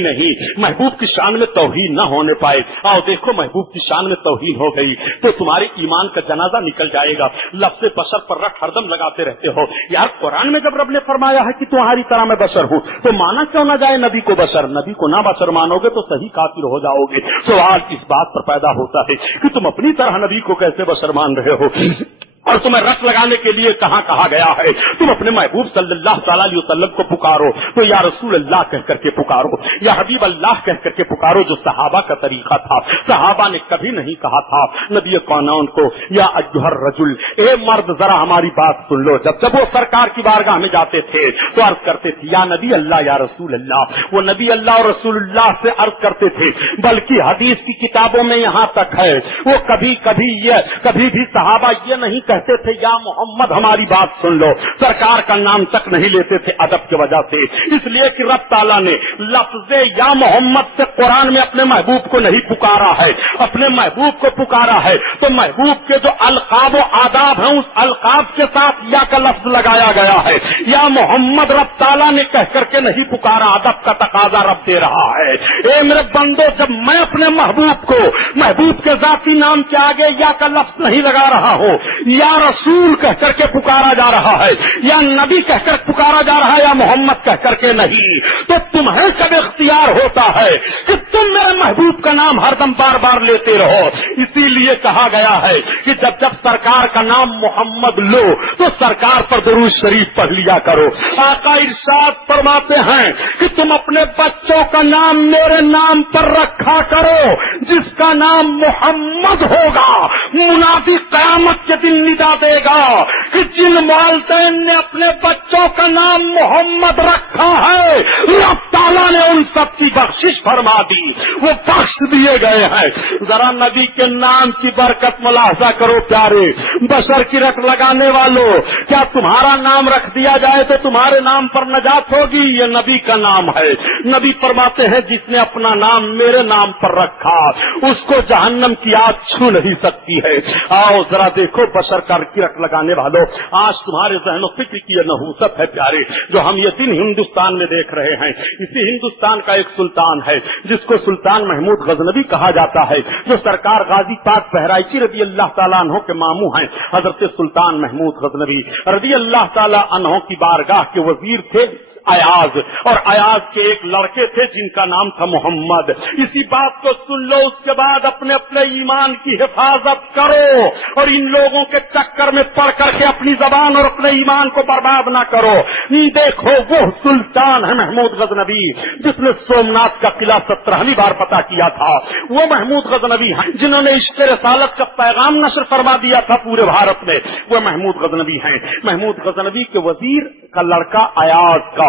محبوب کی شان میں توہین نہ ہونے پائے؟ آؤ دیکھو, محبوب کی شان میں توہین ہو گئی تو تمہارے ایمان کا جنازہ نکل جائے گا. لفظ بشر پر رکھ ہر دم لگاتے رہتے ہو. یار قرآن میں جب رب نے فرمایا ہے کہ تمہاری طرح میں بشر ہوں تو مانا کیوں نہ جائے نبی کو بشر؟ نبی کو نہ بشر مانو گے تو صحیح کافر ہو جاؤ گے. سوال اس بات پر پیدا ہوتا ہے کہ تم اپنی طرح نبی کو کیسے بشر مان رہے ہو؟ اور تمہیں رٹ لگانے کے لیے کہاں کہا گیا ہے تم اپنے محبوب صلی اللہ تعالی علیہ وسلم کو پکارو تو یا رسول اللہ کہہ کر کے پکارو, یا حبیب اللہ کہہ کر کے پکارو, جو صحابہ کا طریقہ تھا. صحابہ نے کبھی نہیں کہا تھا نبی کونین کو یا ایھا الرجل, اے مرد ذرا ہماری بات سن لو. جب وہ سرکار کی بارگاہ میں جاتے تھے تو عرض کرتے تھے یا نبی اللہ یا رسول اللہ. وہ نبی اللہ اور رسول اللہ سے عرض کرتے تھے, بلکہ حدیث کی کتابوں میں یہاں تک ہے وہ کبھی بھی صحابہ یہ نہیں کہتے تھے یا محمد ہماری بات سن لو. سرکار کا نام تک نہیں لیتے تھے ادب کی وجہ سے, اس لیے کہ رب تعالیٰ نے لفظ یا محمد سے قرآن میں اپنے محبوب کو نہیں پکارا ہے. اپنے محبوب کو پکارا ہے تو محبوب کے جو القاب و آداب ہیں اس القاب کے ساتھ یا کا لفظ لگایا گیا ہے. یا محمد رب تعالیٰ نے کہہ کر کے نہیں پکارا, ادب کا تقاضا رب دے رہا ہے. اے میرے بندو, جب میں اپنے محبوب کو محبوب کے ذاتی نام کے آگے یا کا لفظ نہیں لگا رہا ہوں, یا رسول کہہ کر کے پکارا جا رہا ہے, یا نبی کہہ کر پکارا جا رہا ہے, یا محمد کہہ کر کے نہیں, تو تمہیں کب اختیار ہوتا ہے کہ تم میرے محبوب کا نام ہر دم بار بار لیتے رہو. اسی لیے کہا گیا ہے کہ جب سرکار کا نام محمد لو تو سرکار پر درود شریف پڑھ لیا کرو. آقا ارشاد فرماتے ہیں کہ تم اپنے بچوں کا نام میرے نام پر رکھا کرو, جس کا نام محمد ہوگا منادی قیامت کے دن ندا دیگا کہ جن والدین نے اپنے بچوں کا نام محمد رکھا ہے رب تعالیٰ نے ان سب کی بخشش فرما دی، وہ بخش دیے گئے ہیں۔ ذرا نبی کے نام کی برکت ملاحظہ کرو پیارے، بشر کی رٹ لگانے والوں، کیا تمہارا نام رکھ دیا جائے تو تمہارے نام پر نجات ہوگی؟ یہ نبی کا نام ہے۔ نبی فرماتے ہیں جس نے اپنا نام میرے نام پر رکھا اس کو جہنم کی آگ چھو نہیں سکتی ہے۔ آؤ ذرا دیکھو بشر کی رٹ لگانے والوں، آج تمہارے ذہن و فکر کی یہ نحوست ہے پیارے جو ہم یہ دن ہندوستان میں دیکھ رہے ہیں۔ اسی ہندوستان کا ایک سلطان ہے جس کو سلطان محمود غزنوی کہا جاتا ہے، جو سرکار غازی پاک بہرائچی رضی اللہ تعالیٰ عنہ کے ماموں ہیں۔ حضرت سلطان محمود غزنوی رضی اللہ تعالیٰ عنہ کی بارگاہ کے وزیر تھے ایاز، اور ایاز کے ایک لڑکے تھے جن کا نام تھا محمد۔ اسی بات کو سن لو، اس کے بعد اپنے اپنے ایمان کی حفاظت کرو اور ان لوگوں کے چکر میں پڑ کر کے اپنی زبان اور اپنے ایمان کو برباد نہ کرو۔ دیکھو وہ سلطان ہے محمود غزنوی جس نے سومناتھ کا قلعہ 17ویں بار فتح کیا تھا، وہ محمود غزنوی ہیں جنہوں نے عشق رسالت کا پیغام نشر فرما دیا تھا پورے بھارت میں، وہ محمود غزنوی ہیں۔ محمود غزنوی کے وزیر کا لڑکا ایاز کا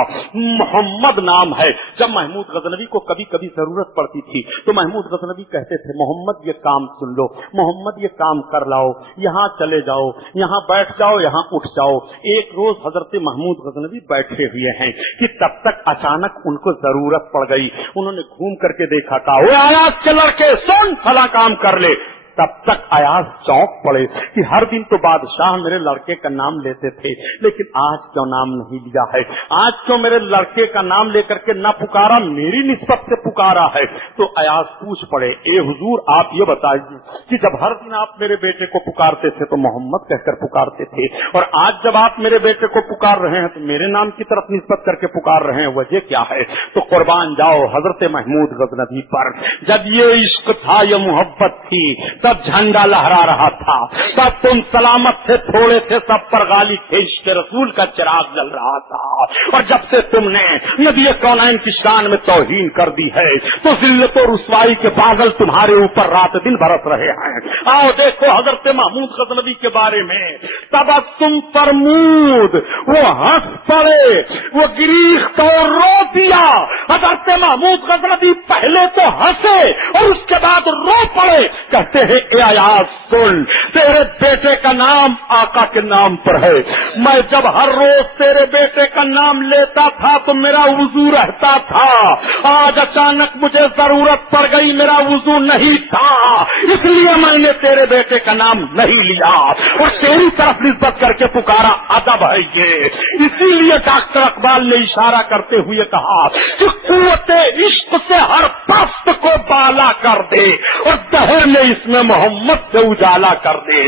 محمد نام ہے۔ جب محمود غزنوی کو کبھی کبھی ضرورت پڑتی تھی تو محمود غزنوی کہتے تھے محمد یہ کام سن لو، محمد یہ کام کر لاؤ، یہاں چلے جاؤ، یہاں بیٹھ جاؤ، یہاں اٹھ جاؤ۔ ایک روز حضرت محمود غزنوی بیٹھے ہوئے ہیں کہ تب تک اچانک ان کو ضرورت پڑ گئی، انہوں نے گھوم کر کے دیکھا، کہا وہ ایاز کے لڑکے سن فلاں کام کر لے۔ تب تک ایاز چونک پڑے کہ ہر دن تو بادشاہ میرے لڑکے کا نام لیتے تھے لیکن آج کیوں نام نہیں لیا ہے، آج کیوں میرے لڑکے کا نام لے کر کے نہ پکارا، میری نسبت سے پکارا ہے۔ تو ایاز پوچھ پڑے اے حضور آپ یہ بتائیے کہ جب ہر دن آپ میرے بیٹے کو پکارتے تھے تو محمد کہہ کر پکارتے تھے اور آج جب آپ میرے بیٹے کو پکار رہے ہیں تو میرے نام کی طرف نسبت کر کے پکار رہے ہیں، وجہ کیا ہے؟ تو قربان جاؤ حضرت محمود غزنوی پر جب یہ عشق تھا، یہ محبت تھی، تب جھنڈا لہرا رہا تھا، تب تم سلامت تھے، تھوڑے تھے، سب پر غالب تھے، عشق رسول کا چراغ جل رہا تھا۔ اور جب سے تم نے نبی کونین کی شان میں توہین کر دی ہے تو ذلت و رسوائی کے بادل تمہارے اوپر رات دن برس رہے ہیں۔ آؤ دیکھو حضرت محمود غزنوی کے بارے میں، تبسم فرمود، وہ ہنس پڑے، وہ گریخت اور رو دیا۔ حضرت محمود غزنوی پہلے تو ہنسے اور اس کے بعد رو پڑے، کہتے ہیں اے ایاز سن، تیرے بیٹے کا نام آقا کے نام پر ہے، میں جب ہر روز تیرے بیٹے کا نام لیتا تھا تو میرا وضو رہتا تھا، آج اچانک مجھے ضرورت پڑ گئی، میرا وضو نہیں تھا، اس لیے میں نے تیرے بیٹے کا نام نہیں لیا اور تیری طرف نسبت کر کے پکارا، ادب ہے یہ۔ اسی لیے ڈاکٹر اقبال نے اشارہ کرتے ہوئے کہا کہ قوت عشق سے ہر پست کو بالا کر دے اور دہر نے اس میں محمد سے اجالا کر دے۔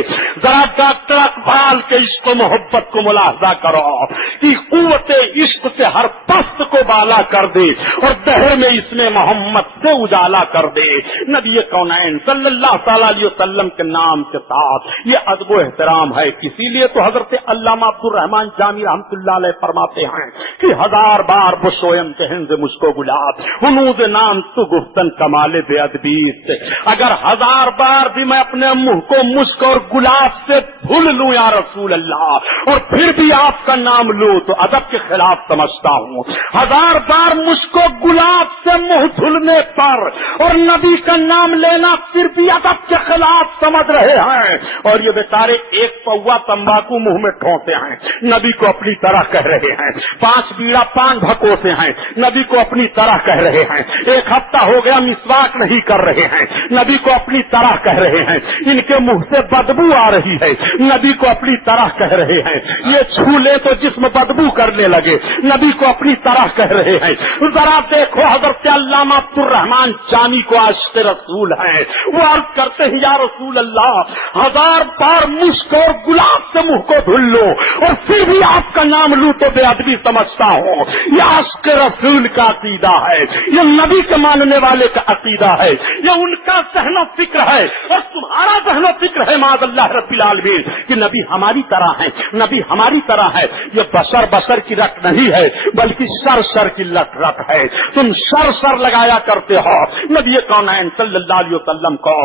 ذرا ڈاکٹر اقبال کے عشق و محبت کو ملاحظہ کرو کہ قوت عشق سے ہر پست کو بالا کر دے اور دہر میں اس میں محمد سے اجالا کر دے۔ نبی کونین صلی اللہ تعالی علیہ وسلم کے نام کے ساتھ یہ ادب و احترام ہے، اسی لیے تو حضرت علامہ عبد الرحمان جامی رحمۃ اللہ علیہ فرماتے ہیں کہ 1000 بار بشویم کے ہند مجھ کو گلاب ہنوز نام تو گفتن کمال بے ادبیت، اگر 1000 بار بھی میں اپنے منہ کو مشک اور گلاب سے دھل لوں یا رسول اللہ اور پھر بھی آپ کا نام لوں تو ادب کے خلاف سمجھتا ہوں۔ 1000 بار مشک و گلاب سے منہ دھلنے پر اور نبی کا نام لینا پھر بھی ادب کے خلاف سمجھ رہے ہیں، اور یہ بیچارے ایک پوا تمباکو منہ میں ٹھونسے ہیں، نبی کو اپنی طرح کہہ رہے ہیں، 5 بیڑا پان بھکوسے ہیں، نبی کو اپنی طرح کہہ رہے ہیں، 1 ہفتہ ہو گیا مسواک نہیں کر رہے ہیں، نبی کو اپنی طرح کہہ رہے ہیں، ان کے منہ سے بدبو آ رہی ہے، نبی کو اپنی طرح کہہ رہے ہیں، یہ چھو لے تو جسم بدبو کرنے لگے، نبی کو اپنی طرح کہہ رہے ہیں۔ ذرا دیکھو حضرت علامہ عبد الرحمان جامی کو عاشق رسول ہیں، وہ عرض کرتے ہیں یا رسول اللہ 1000 بار مشک اور گلاب سے منہ کو دھل لو اور پھر بھی آپ کا نام لوں تو بے ادبی سمجھتا ہوں۔ یہ عاشق رسول کا عقیدہ ہے، یہ نبی کے ماننے والے کا عقیدہ ہے، یہ ان کا ذہن و فکر ہے اور تمہارا ذہن و فکر ہے معاذ اللہ رب العالمین کہ نبی ہماری طرح ہے، نبی ہماری طرح ہے. یہ بشر کی رٹ نہیں ہے بلکہ سر کی رٹ ہے. تم سر لگایا کرتے ہو نبی کونین صلی اللہ علیہ وسلم کو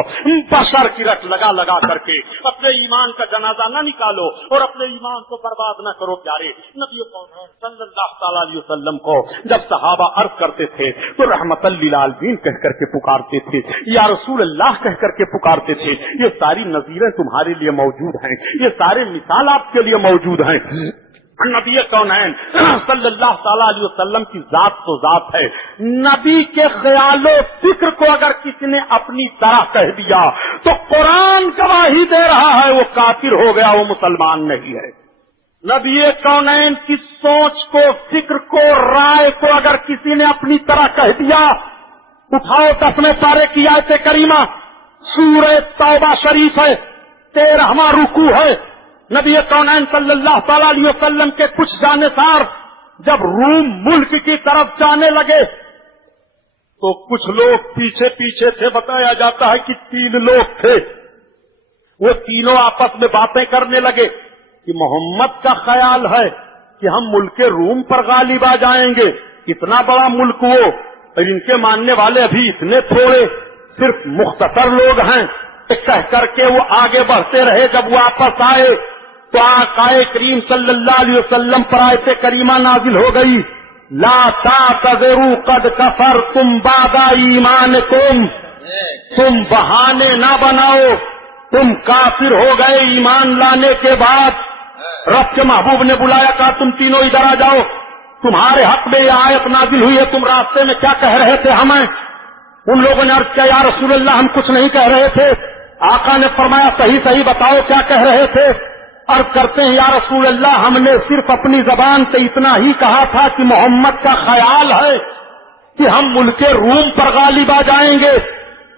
بشر کی رٹ لگا کر کے. اپنے ایمان کا جنازہ نہ نکالو اور اپنے ایمان کو برباد نہ کرو پیارے. نبی کونین صلی اللہ تعالی علیہ وسلم کو جب صحابہ عرض کرتے تھے تو رحمت للعالمین کہہ کر کے پکارتے تھے، یا رسول اللہ کہہ کر کے پکارتے تھے. یہ ساری نظیریں تمہارے لیے موجود ہیں، یہ سارے مثال آپ کے لیے موجود ہیں. نبی کونین صلی اللہ تعالی علیہ وسلم کی ذات تو ذات ہے. نبی کے خیال و فکر کو اگر کسی نے اپنی طرح کہہ دیا تو قرآن گواہی دے رہا ہے وہ کافر ہو گیا، وہ مسلمان نہیں ہے. نبی کونین کی سوچ کو، فکر کو، رائے کو اگر کسی نے اپنی طرح کہہ دیا، اٹھاؤ 10ویں پارے کی آیت کریمہ، سورہ توبہ شریف ہے، 13واں رکوع ہے. نبی کونین صلی اللہ تعالی علیہ وسلم کے کچھ جانصار جب روم ملک کی طرف جانے لگے تو کچھ لوگ پیچھے تھے. بتایا جاتا ہے کہ 3 لوگ تھے. وہ تینوں آپس میں باتیں کرنے لگے کہ محمد کا خیال ہے کہ ہم ملک روم پر غالب آ جائیں گے. اتنا بڑا ملک وہ، اور ان کے ماننے والے ابھی اتنے تھوڑے، صرف مختصر لوگ ہیں. کہہ کر کے وہ آگے بڑھتے رہے. جب وہ واپس آئے تو آقا کریم صلی اللہ علیہ وسلم پر آیت کریمہ نازل ہو گئی، لا تعتذروا قد کفرتم بعد ایمانکم. تم بہانے نہ بناؤ، تم کافر ہو گئے ایمان لانے کے بعد. رب کے محبوب نے بلایا، کہا تم تینوں ادھر آ جاؤ، تمہارے حق میں یہ آیت نازل ہوئی ہے، تم راستے میں کیا کہہ رہے تھے ہمیں؟ ان لوگوں نے عرض کیا یا رسول اللہ ہم کچھ نہیں کہہ رہے تھے. آقا نے فرمایا صحیح بتاؤ کیا کہہ رہے تھے. عرض کرتے ہیں یا رسول اللہ ہم نے صرف اپنی زبان سے اتنا ہی کہا تھا کہ محمد کا خیال ہے کہ ہم ملک روم پر غالب آ جائیں گے.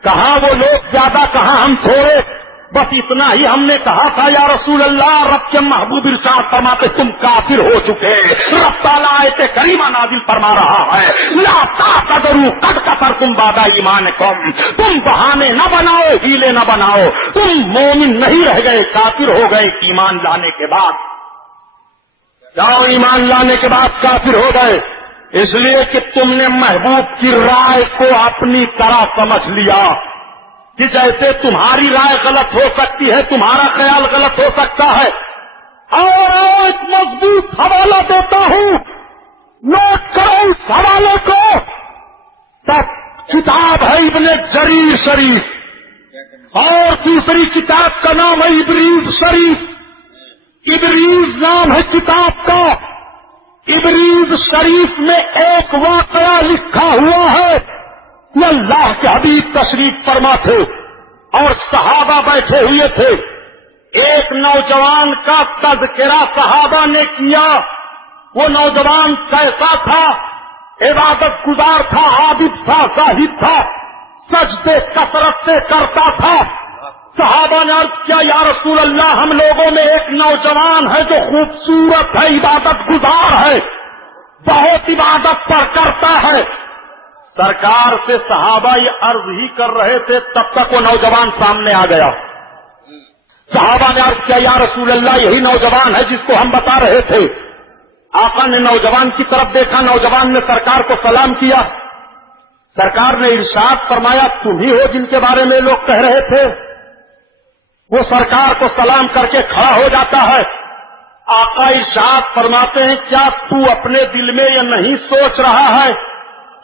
کہاں وہ لوگ زیادہ، کہاں ہم تھوڑے، بس اتنا ہی ہم نے کہا تھا یا رسول اللہ. رب کے محبوب ارشاد فرماتے تم کافر ہو چکے. رب تعالیٰ آیت کریمہ نازل فرما رہا ہے، لا تعتذروا قد کفرتم بعد ایمانکم. تم بہانے نہ بناؤ، ہیلے نہ بناؤ، تم مومن نہیں رہ گئے، کافر ہو گئے ایمان لانے کے بعد. جاؤ ایمان لانے کے بعد کافر ہو گئے، اس لیے کہ تم نے محبوب کی رائے کو اپنی طرح سمجھ لیا کہ جیسے تمہاری رائے غلط ہو سکتی ہے تمہارا خیال غلط ہو سکتا ہے. اور ایک مضبوط حوالہ دیتا ہوں، نوٹ کرو اس حوالے کو. تب کتاب ہے ابن جریر شریف اور دوسری کتاب کا نام ہے ابریز شریف. ابریز نام ہے کتاب کا. ابریز شریف میں ایک واقعہ لکھا ہوا ہے کہ اللہ کے حبیب تشریف فرما تھے اور صحابہ بیٹھے ہوئے تھے. ایک نوجوان کا تذکرہ صحابہ نے کیا. وہ نوجوان کیسا تھا؟ عبادت گزار تھا، عابد تھا، زاہد تھا، سجدے کثرت سے کرتا تھا. صحابہ نے عرض کیا یا رسول اللہ ہم لوگوں میں ایک نوجوان ہے جو خوبصورت ہے، عبادت گزار ہے، بہت عبادت پر کرتا ہے. سرکار سے صحابہ یہ عرض ہی کر رہے تھے تب تک وہ نوجوان سامنے آ گیا. صحابہ نے عرض کیا یا رسول اللہ یہی نوجوان ہے جس کو ہم بتا رہے تھے. آقا نے نوجوان کی طرف دیکھا، نوجوان نے سرکار کو سلام کیا. سرکار نے ارشاد فرمایا تم ہی ہو جن کے بارے میں لوگ کہہ رہے تھے. وہ سرکار کو سلام کر کے کھڑا ہو جاتا ہے. آقا ارشاد فرماتے ہیں کیا تو اپنے دل میں یہ نہیں سوچ رہا ہے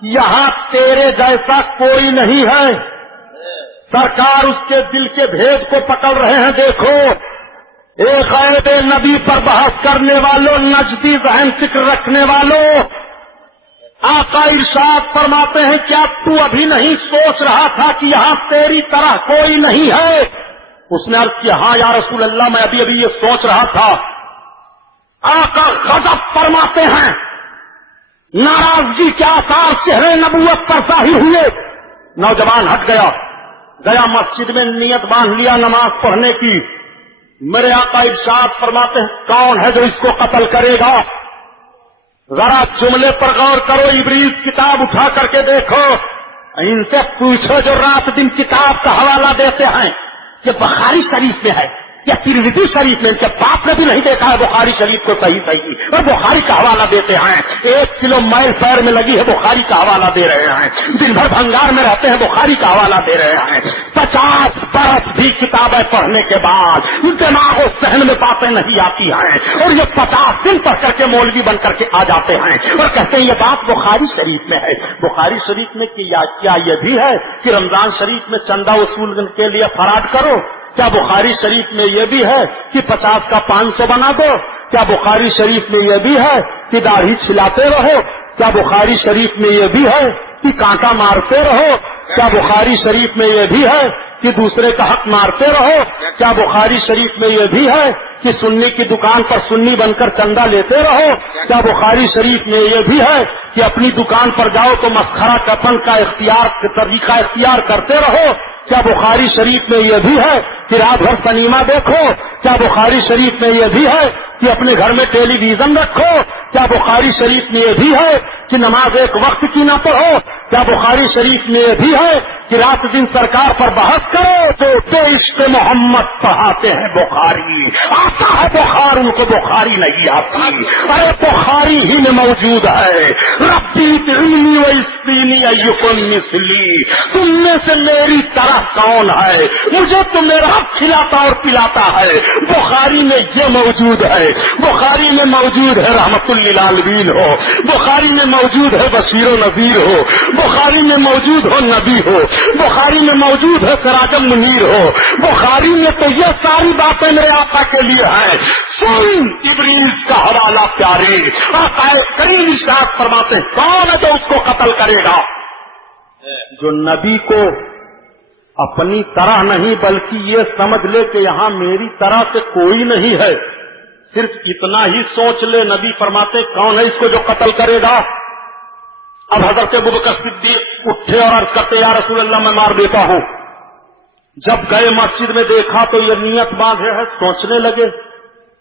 یہاں تیرے جیسا کوئی نہیں ہے؟ سرکار اس کے دل کے بھید کو پکڑ رہے ہیں. دیکھو ایک غیب نبی پر بحث کرنے والوں، نجدی ذہن فکر رکھنے والوں، آقا ارشاد فرماتے ہیں کیا تو ابھی نہیں سوچ رہا تھا کہ یہاں تیری طرح کوئی نہیں ہے؟ اس نے عرض کیا ہاں یا رسول اللہ میں ابھی یہ سوچ رہا تھا. آقا غضب فرماتے ہیں، ناراضگی کے آثار چہرے نبوت پر ظاہر ہوئے. نوجوان ہٹ گیا مسجد میں نیت باندھ لیا نماز پڑھنے کی. میرے آقا ارشاد فرماتے ہیں کون ہے جو اس کو قتل کرے گا؟ ذرا جملے پر غور کرو، ابریز کتاب اٹھا کر کے دیکھو، ان سے پوچھو جو رات دن کتاب کا حوالہ دیتے ہیں. یہ بخاری شریف میں ہے یا ترمذی شریف میں، کہ باپ نے بھی نہیں دیکھا ہے بخاری شریف کو صحیح اور بخاری کا حوالہ دیتے ہیں. 1 کلو میل پیر میں لگی ہے بخاری کا حوالہ دے رہے ہیں. دن بھر بھنگار میں رہتے ہیں بخاری کا حوالہ دے رہے ہیں. 50 برس بھی کتابیں پڑھنے کے بعد دماغ و ذہن میں باتیں نہیں آتی ہیں، اور یہ 50 دن پڑھ کر کے مولوی بن کر کے آ جاتے ہیں اور کہتے ہیں یہ بات بخاری شریف میں ہے. بخاری شریف میں کیا یہ بھی ہے کہ رمضان شریف میں چندہ وصول کے لیے فراڈ کرو؟ کیا بخاری شریف میں یہ بھی ہے کہ 50 کا 500 بنا دو؟ کیا بخاری شریف میں یہ بھی ہے کہ داڑھی چھلاتے رہو؟ کیا بخاری شریف میں یہ بھی ہے کہ کانٹا مارتے رہو؟ کیا بخاری شریف میں یہ بھی ہے کہ دوسرے کا حق مارتے رہو؟ کیا بخاری شریف میں یہ بھی ہے کہ سنی کی دکان پر سنی بن کر چندہ لیتے رہو؟ کیا بخاری شریف میں یہ بھی ہے کہ اپنی دکان پر جاؤ تو مسخرہ کفن کا طریقہ اختیار کرتے رہو؟ کیا بخاری شریف میں یہ بھی ہے کہ رات بھر سنیما دیکھو؟ کیا بخاری شریف میں یہ بھی ہے کہ اپنے گھر میں ٹیلی ویژن رکھو؟ کیا بخاری شریف میں یہ بھی ہے کہ نماز ایک وقت کی نہ پڑھو؟ کیا بخاری شریف میں یہ بھی ہے کہ رات دن سرکار پر بحث کرو؟ تو بے عشق محمد پڑھاتے ہیں بخاری، آتا ہے بخار، ان کو بخاری نہیں آتی. ارے بخاری ہی میں موجود ہے. ربی علمی و اسینی ایکم مثلی، تم میں سے میری طرح کون ہے؟ مجھے تو میرا کھلاتا اور پلاتا ہے. بخاری میں یہ موجود ہے. بخاری میں موجود ہے رحمت للعالمین ہو، بخاری میں موجود ہے بشیر و نذیر ہو، بخاری میں موجود ہو نبی ہو، بخاری میں موجود ہے سراج منیر ہو. بخاری میں تو یہ ساری باتیں میرے آقا کے لیے ہیں. سن ابلیس کا حوالہ پیارے، آقا کریم ارشاد فرماتے ہیں کون ہے جو اس کو قتل کرے گا؟ جو نبی کو اپنی طرح نہیں بلکہ یہ سمجھ لے کہ یہاں میری طرح سے کوئی نہیں ہے، صرف اتنا ہی سوچ لے. نبی فرماتے کون ہے اس کو جو قتل کرے گا؟ اب حضرت ابوبکر صدیق اٹھے اور عرض کرتے یا رسول اللہ میں مار دیتا ہوں. جب گئے مسجد میں دیکھا تو یہ نیت باندھے ہے. سوچنے لگے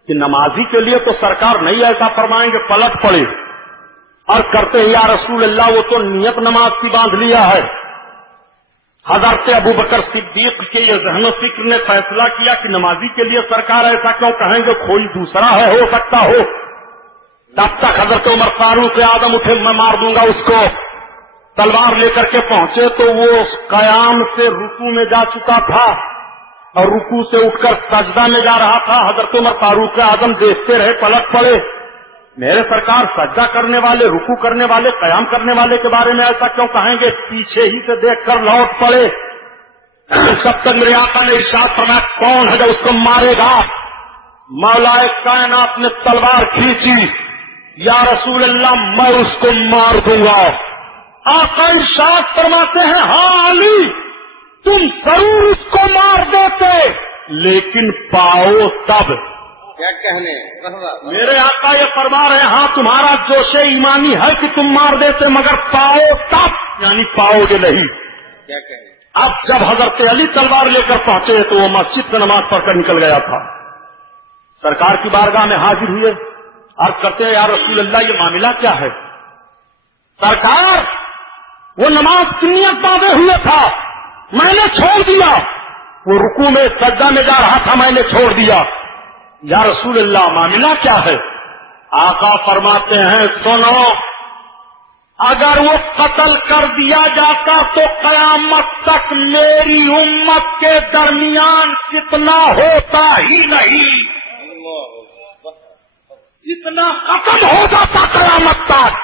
کہ نمازی کے لیے تو سرکار نہیں ایسا فرمائیں گے پلٹ پڑے، اور کرتے ہیں یا رسول اللہ وہ تو نیت نماز کی باندھ لیا ہے. حضرت ابوبکر صدیق کے یہ ذہن و فکر نے فیصلہ کیا کہ نمازی کے لیے سرکار ایسا کیوں کہیں گے، کوئی دوسرا ہے ہو سکتا ہو. تب تک حضرت عمر فاروق اعظم اٹھے میں مار دوں گا اس کو. تلوار لے کر کے پہنچے تو وہ قیام سے رکوع میں جا چکا تھا اور رکوع سے اٹھ کر سجدہ میں جا رہا تھا. حضرت عمر فاروق اعظم دیکھتے رہے، پلٹ پڑے. میرے سرکار سجدہ کرنے والے، رکوع کرنے والے، قیام کرنے والے کے بارے میں ایسا کیوں کہیں گے؟ پیچھے ہی سے دیکھ کر لوٹ پڑے. سب تک میرے آقا نے ارشاد فرمایا کون ہے جو اس کو مارے گا؟ مولا کائنات نے تلوار کھینچی، یا رسول اللہ میں اس کو مار دوں گا. آقا ارشاد فرماتے ہیں ہاں علی تم ضرور اس کو مار دیتے، لیکن پاؤ تب. کیا کہنے میرے آقا یہ فرما رہے ہیں ہاں تمہارا جوش ایمانی ہے کہ تم مار دیتے، مگر پاؤ تب، یعنی پاؤ گے نہیں. کیا کہنے. اب جب حضرت علی تلوار لے کر پہنچے تو وہ مسجد سے نماز پڑھ کر نکل گیا تھا. سرکار کی بارگاہ میں حاضر ہوئے، عرض کرتے ہیں یا رسول اللہ یہ معاملہ کیا ہے؟ سرکار وہ نماز کی نیت باندھے ہوئے تھا، میں نے چھوڑ دیا. وہ رکوع میں سجدہ میں جا رہا تھا، میں نے چھوڑ دیا. یا رسول اللہ معاملہ کیا ہے؟ آقا فرماتے ہیں سنو، اگر وہ قتل کر دیا جاتا تو قیامت تک میری امت کے درمیان کتنا ہوتا ہی نہیں، اتنا ختم ہو جاتا قیامت تک.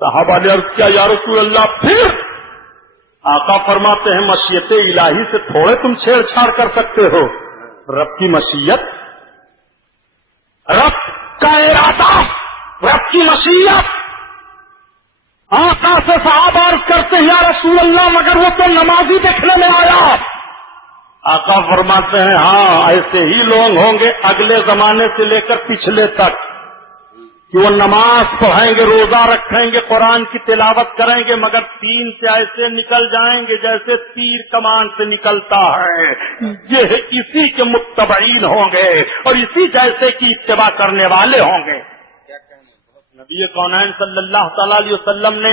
صحابہ نے عرض کیا یا رسول اللہ پھر؟ آقا فرماتے ہیں مشیت الہی سے تھوڑے تم چھیڑ چھاڑ کر سکتے ہو. رب کی مشیت، رب کا ارادہ، رب کی مشیت. آقا سے صحابہ عرض کرتے ہیں یا رسول اللہ مگر وہ تو نمازی دیکھنے میں آیا. آقا فرماتے ہیں ہاں ایسے ہی لوگ ہوں گے اگلے زمانے سے لے کر پچھلے تک کہ وہ نماز پڑھیں گے، روزہ رکھیں گے، قرآن کی تلاوت کریں گے، مگر دین سے ایسے نکل جائیں گے جیسے تیر کمان سے نکلتا ہے. یہ اسی کے متبعین ہوں گے اور اسی جیسے کی اتباع کرنے والے ہوں گے. نبی کونین صلی اللہ تعالی علیہ وسلم نے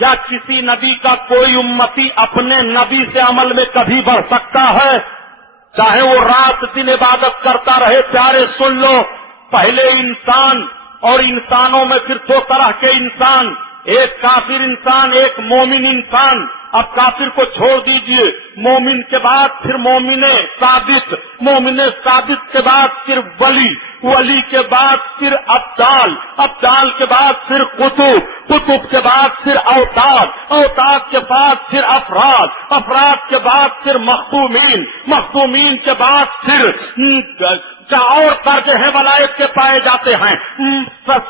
کیا کسی نبی کا کوئی امتی اپنے نبی سے عمل میں کبھی بڑھ سکتا ہے؟ چاہے وہ رات دن عبادت کرتا رہے. پیارے سن لو، پہلے انسان اور انسانوں میں پھر دو طرح کے انسان، ایک کافر انسان، ایک مومن انسان. اب کافر کو چھوڑ دیجئے، مومن کے بعد پھر مومن ثابت، مومن ثابت کے بعد پھر ولی، ولی کے بعد پھر ابدال، ابدال کے بعد پھر قطب، قطب کے بعد پھر اوتاد، اوتاد کے بعد پھر افراد، افراد کے بعد پھر مختومین، مختومین کے بعد پھر اور درجے ہیں ولایت کے پائے جاتے ہیں،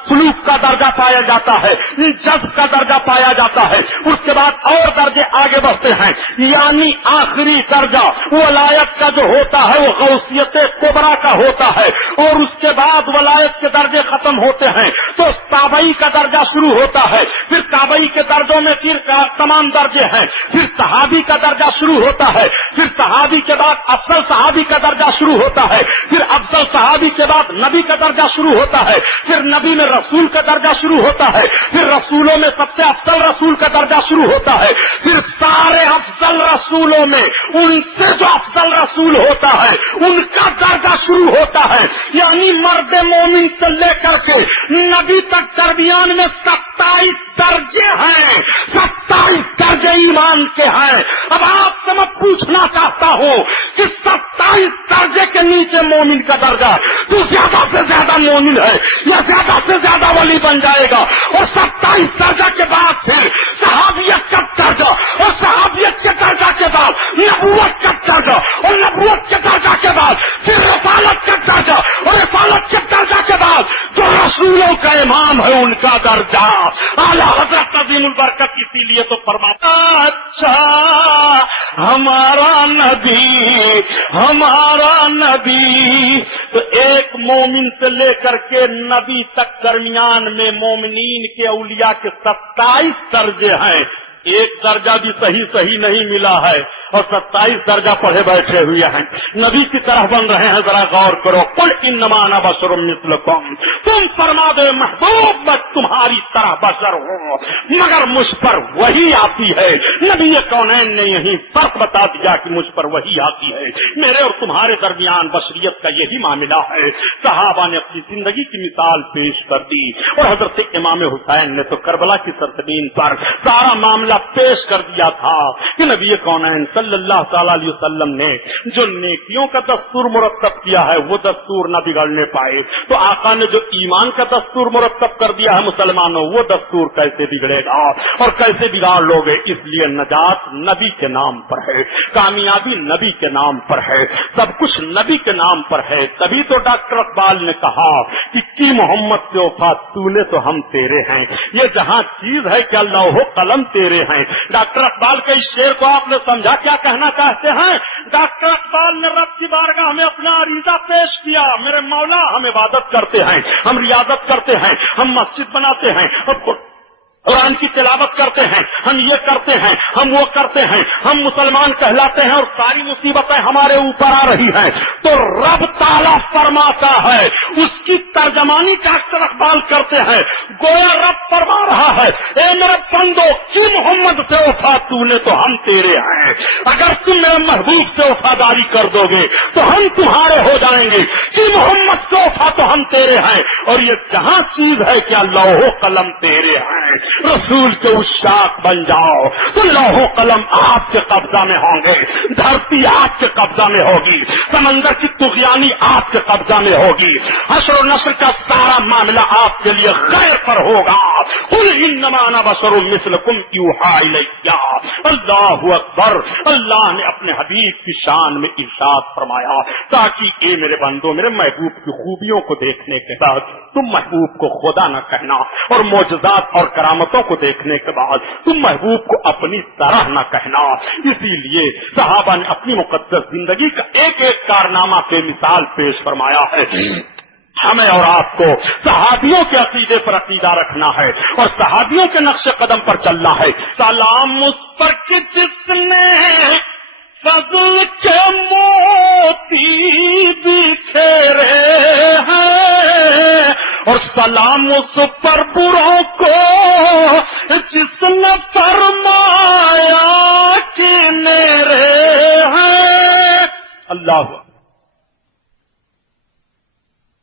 سلوک کا درجہ پایا جاتا ہے، جذب کا درجہ پایا جاتا ہے. اس کے بعد اور درجے آگے بڑھتے ہیں، یعنی آخری درجہ ولایت کا جو ہوتا ہے وہ غوثیت کبریٰ کا ہوتا ہے. اور اس کے بعد ولایت کے درجے ختم ہوتے ہیں تو تابعی کا درجہ شروع ہوتا ہے. پھر تابعی کے درجوں میں پھر تمام درجے ہیں. پھر صحابی کا درجہ شروع ہوتا ہے. پھر صحابی کے بعد افضل صحابی کا درجہ شروع ہوتا ہے. پھر افضل صحابی کے بعد نبی کا درجہ شروع ہوتا ہے. پھر نبی میں رسول کا درجہ شروع ہوتا ہے. پھر رسولوں میں سب سے افضل رسول کا درجہ شروع ہوتا ہے. پھر سارے افضل رسولوں میں ان سے جو افضل رسول ہوتا ہے ان کا درجہ شروع ہوتا ہے. یعنی مرد مومن سے لے کر کے نبی تک درمیان میں 27 درجے ہیں، 27 درجے ایمان کے ہیں. اب آپ سے میں پوچھنا چاہتا ہوں کہ 27 درجے کے نیچے مومن کا درجہ تو زیادہ سے زیادہ مومن ہے یا زیادہ سے زیادہ ولی بن جائے گا. اور 27 درجہ کے بعد پھر صحابیت کا درجہ، اور صحابیت کے درجہ کے بعد نبوت کا درجہ، اور نبوت کے درجہ کے بعد پھر رسالت کا درجہ، اور رسالت کے درجہ کے بعد جو رسولوں کا امام ہے ان کا درجہ. اعلیٰ حضرت عظیم البرکت اسی لیے تو فرماتا اچھا ہمارا نبی، ہمارا نبی. تو ایک مومن سے لے کر کے نبی تک درمیان میں مومنین کے اولیاء کے 27 درجے ہیں. ایک درجہ بھی صحیح نہیں ملا ہے اور 27 درجہ پڑھے بیٹھے ہوئے ہیں. نبی کی طرح بن رہے ہیں. ذرا غور کرو. قل انما انا بشر مثلکم، تم فرما دے محبوب میں تمہاری طرح بشر ہوں مگر مجھ پر وہی آتی ہے. نبی کونین نے یہی فرق بتا دیا کہ مجھ پر وہی آتی ہے. میرے اور تمہارے درمیان بشریت کا یہی معاملہ ہے. صحابہ نے اپنی زندگی کی مثال پیش کر دی اور حضرت امام حسین نے تو کربلا کی سرزمین پر سارا معاملہ پیش کر دیا تھا کہ نبی کونین صلی اللہ تعالی علیہ وسلم نے جو نیکیوں کا دستور مرتب کیا ہے وہ دستور نہ بگڑنے پائے. تو آقا نے جو ایمان کا دستور مرتب کر دیا ہے مسلمانوں وہ دستور کیسے بگڑے گا اور کیسے بگاڑ لوگے. اس لیے نجات نبی کے نام پر ہے، کامیابی نبی کے نام پر ہے، سب کچھ نبی کے نام پر ہے. تبھی تو ڈاکٹر اقبال نے کہا کہ کی محمد سے وفا تو نے تو ہم تیرے ہیں. یہ جہاں چیز ہے کہ لوح و قلم تیرے ہیں. ڈاکٹر اقبال کے اس شعر کو آپ نے سمجھا کیا کہنا چاہتے ہیں؟ ڈاکٹر اقبال نے رب کی بارگاہ میں اپنا عریضہ پیش کیا. میرے مولا ہم عبادت کرتے ہیں، ہم ریاضت کرتے ہیں، ہم مسجد بناتے ہیں، قرآن کی تلاوت کرتے ہیں، ہم یہ کرتے ہیں، ہم وہ کرتے ہیں، ہم مسلمان کہلاتے ہیں اور ساری مصیبتیں ہمارے اوپر آ رہی ہیں. تو رب تعالیٰ فرماتا ہے، اس کی ترجمانی ڈاکٹر اقبال کرتے ہیں. گویا رب فرما رہا ہے اے میرے بندو کی محمد سے وفا تو نے تو ہم تیرے ہیں. اگر تم میرے محبوب سے وفاداری کر دو گے تو ہم تمہارے ہو جائیں گے. کی محمد سے وفا تو ہم تیرے ہیں. اور یہ جہاں چیز ہے کہ لوح و قلم تیرے ہیں. رسول کے عشاق بن جاؤ تو لوح و قلم آپ کے قبضہ میں ہوں گے، دھرتی آپ کے قبضہ میں ہوگی، سمندر کی طغیانی آپ کے قبضہ میں ہوگی، حشر و نشر کا سارا معاملہ آپ کے لیے خیر پر ہوگا. قل انما انا بشر مثلکم یوحی الی. اللہ اکبر. اللہ نے اپنے حبیب کی شان میں ارشاد فرمایا تاکہ اے میرے بندو میرے محبوب کی خوبیوں کو دیکھنے کے بعد تم محبوب کو خدا نہ کہنا اور معجزات اور کرامتوں کو دیکھنے کے بعد تم محبوب کو اپنی طرح نہ کہنا. اسی لیے صحابہ نے اپنی مقدس زندگی کا ایک ایک کارنامہ کے مثال پیش فرمایا ہے. ہمیں اور آپ کو صحابیوں کے عقیدے پر عقیدہ رکھنا ہے اور صحابیوں کے نقش قدم پر چلنا ہے. سلام اس پر کہ جس نے فضل کے موتی بکھیرے ہیں اور سلام اس پر بروں کو جس نے فرمایا کہ میرے ہیں اللہ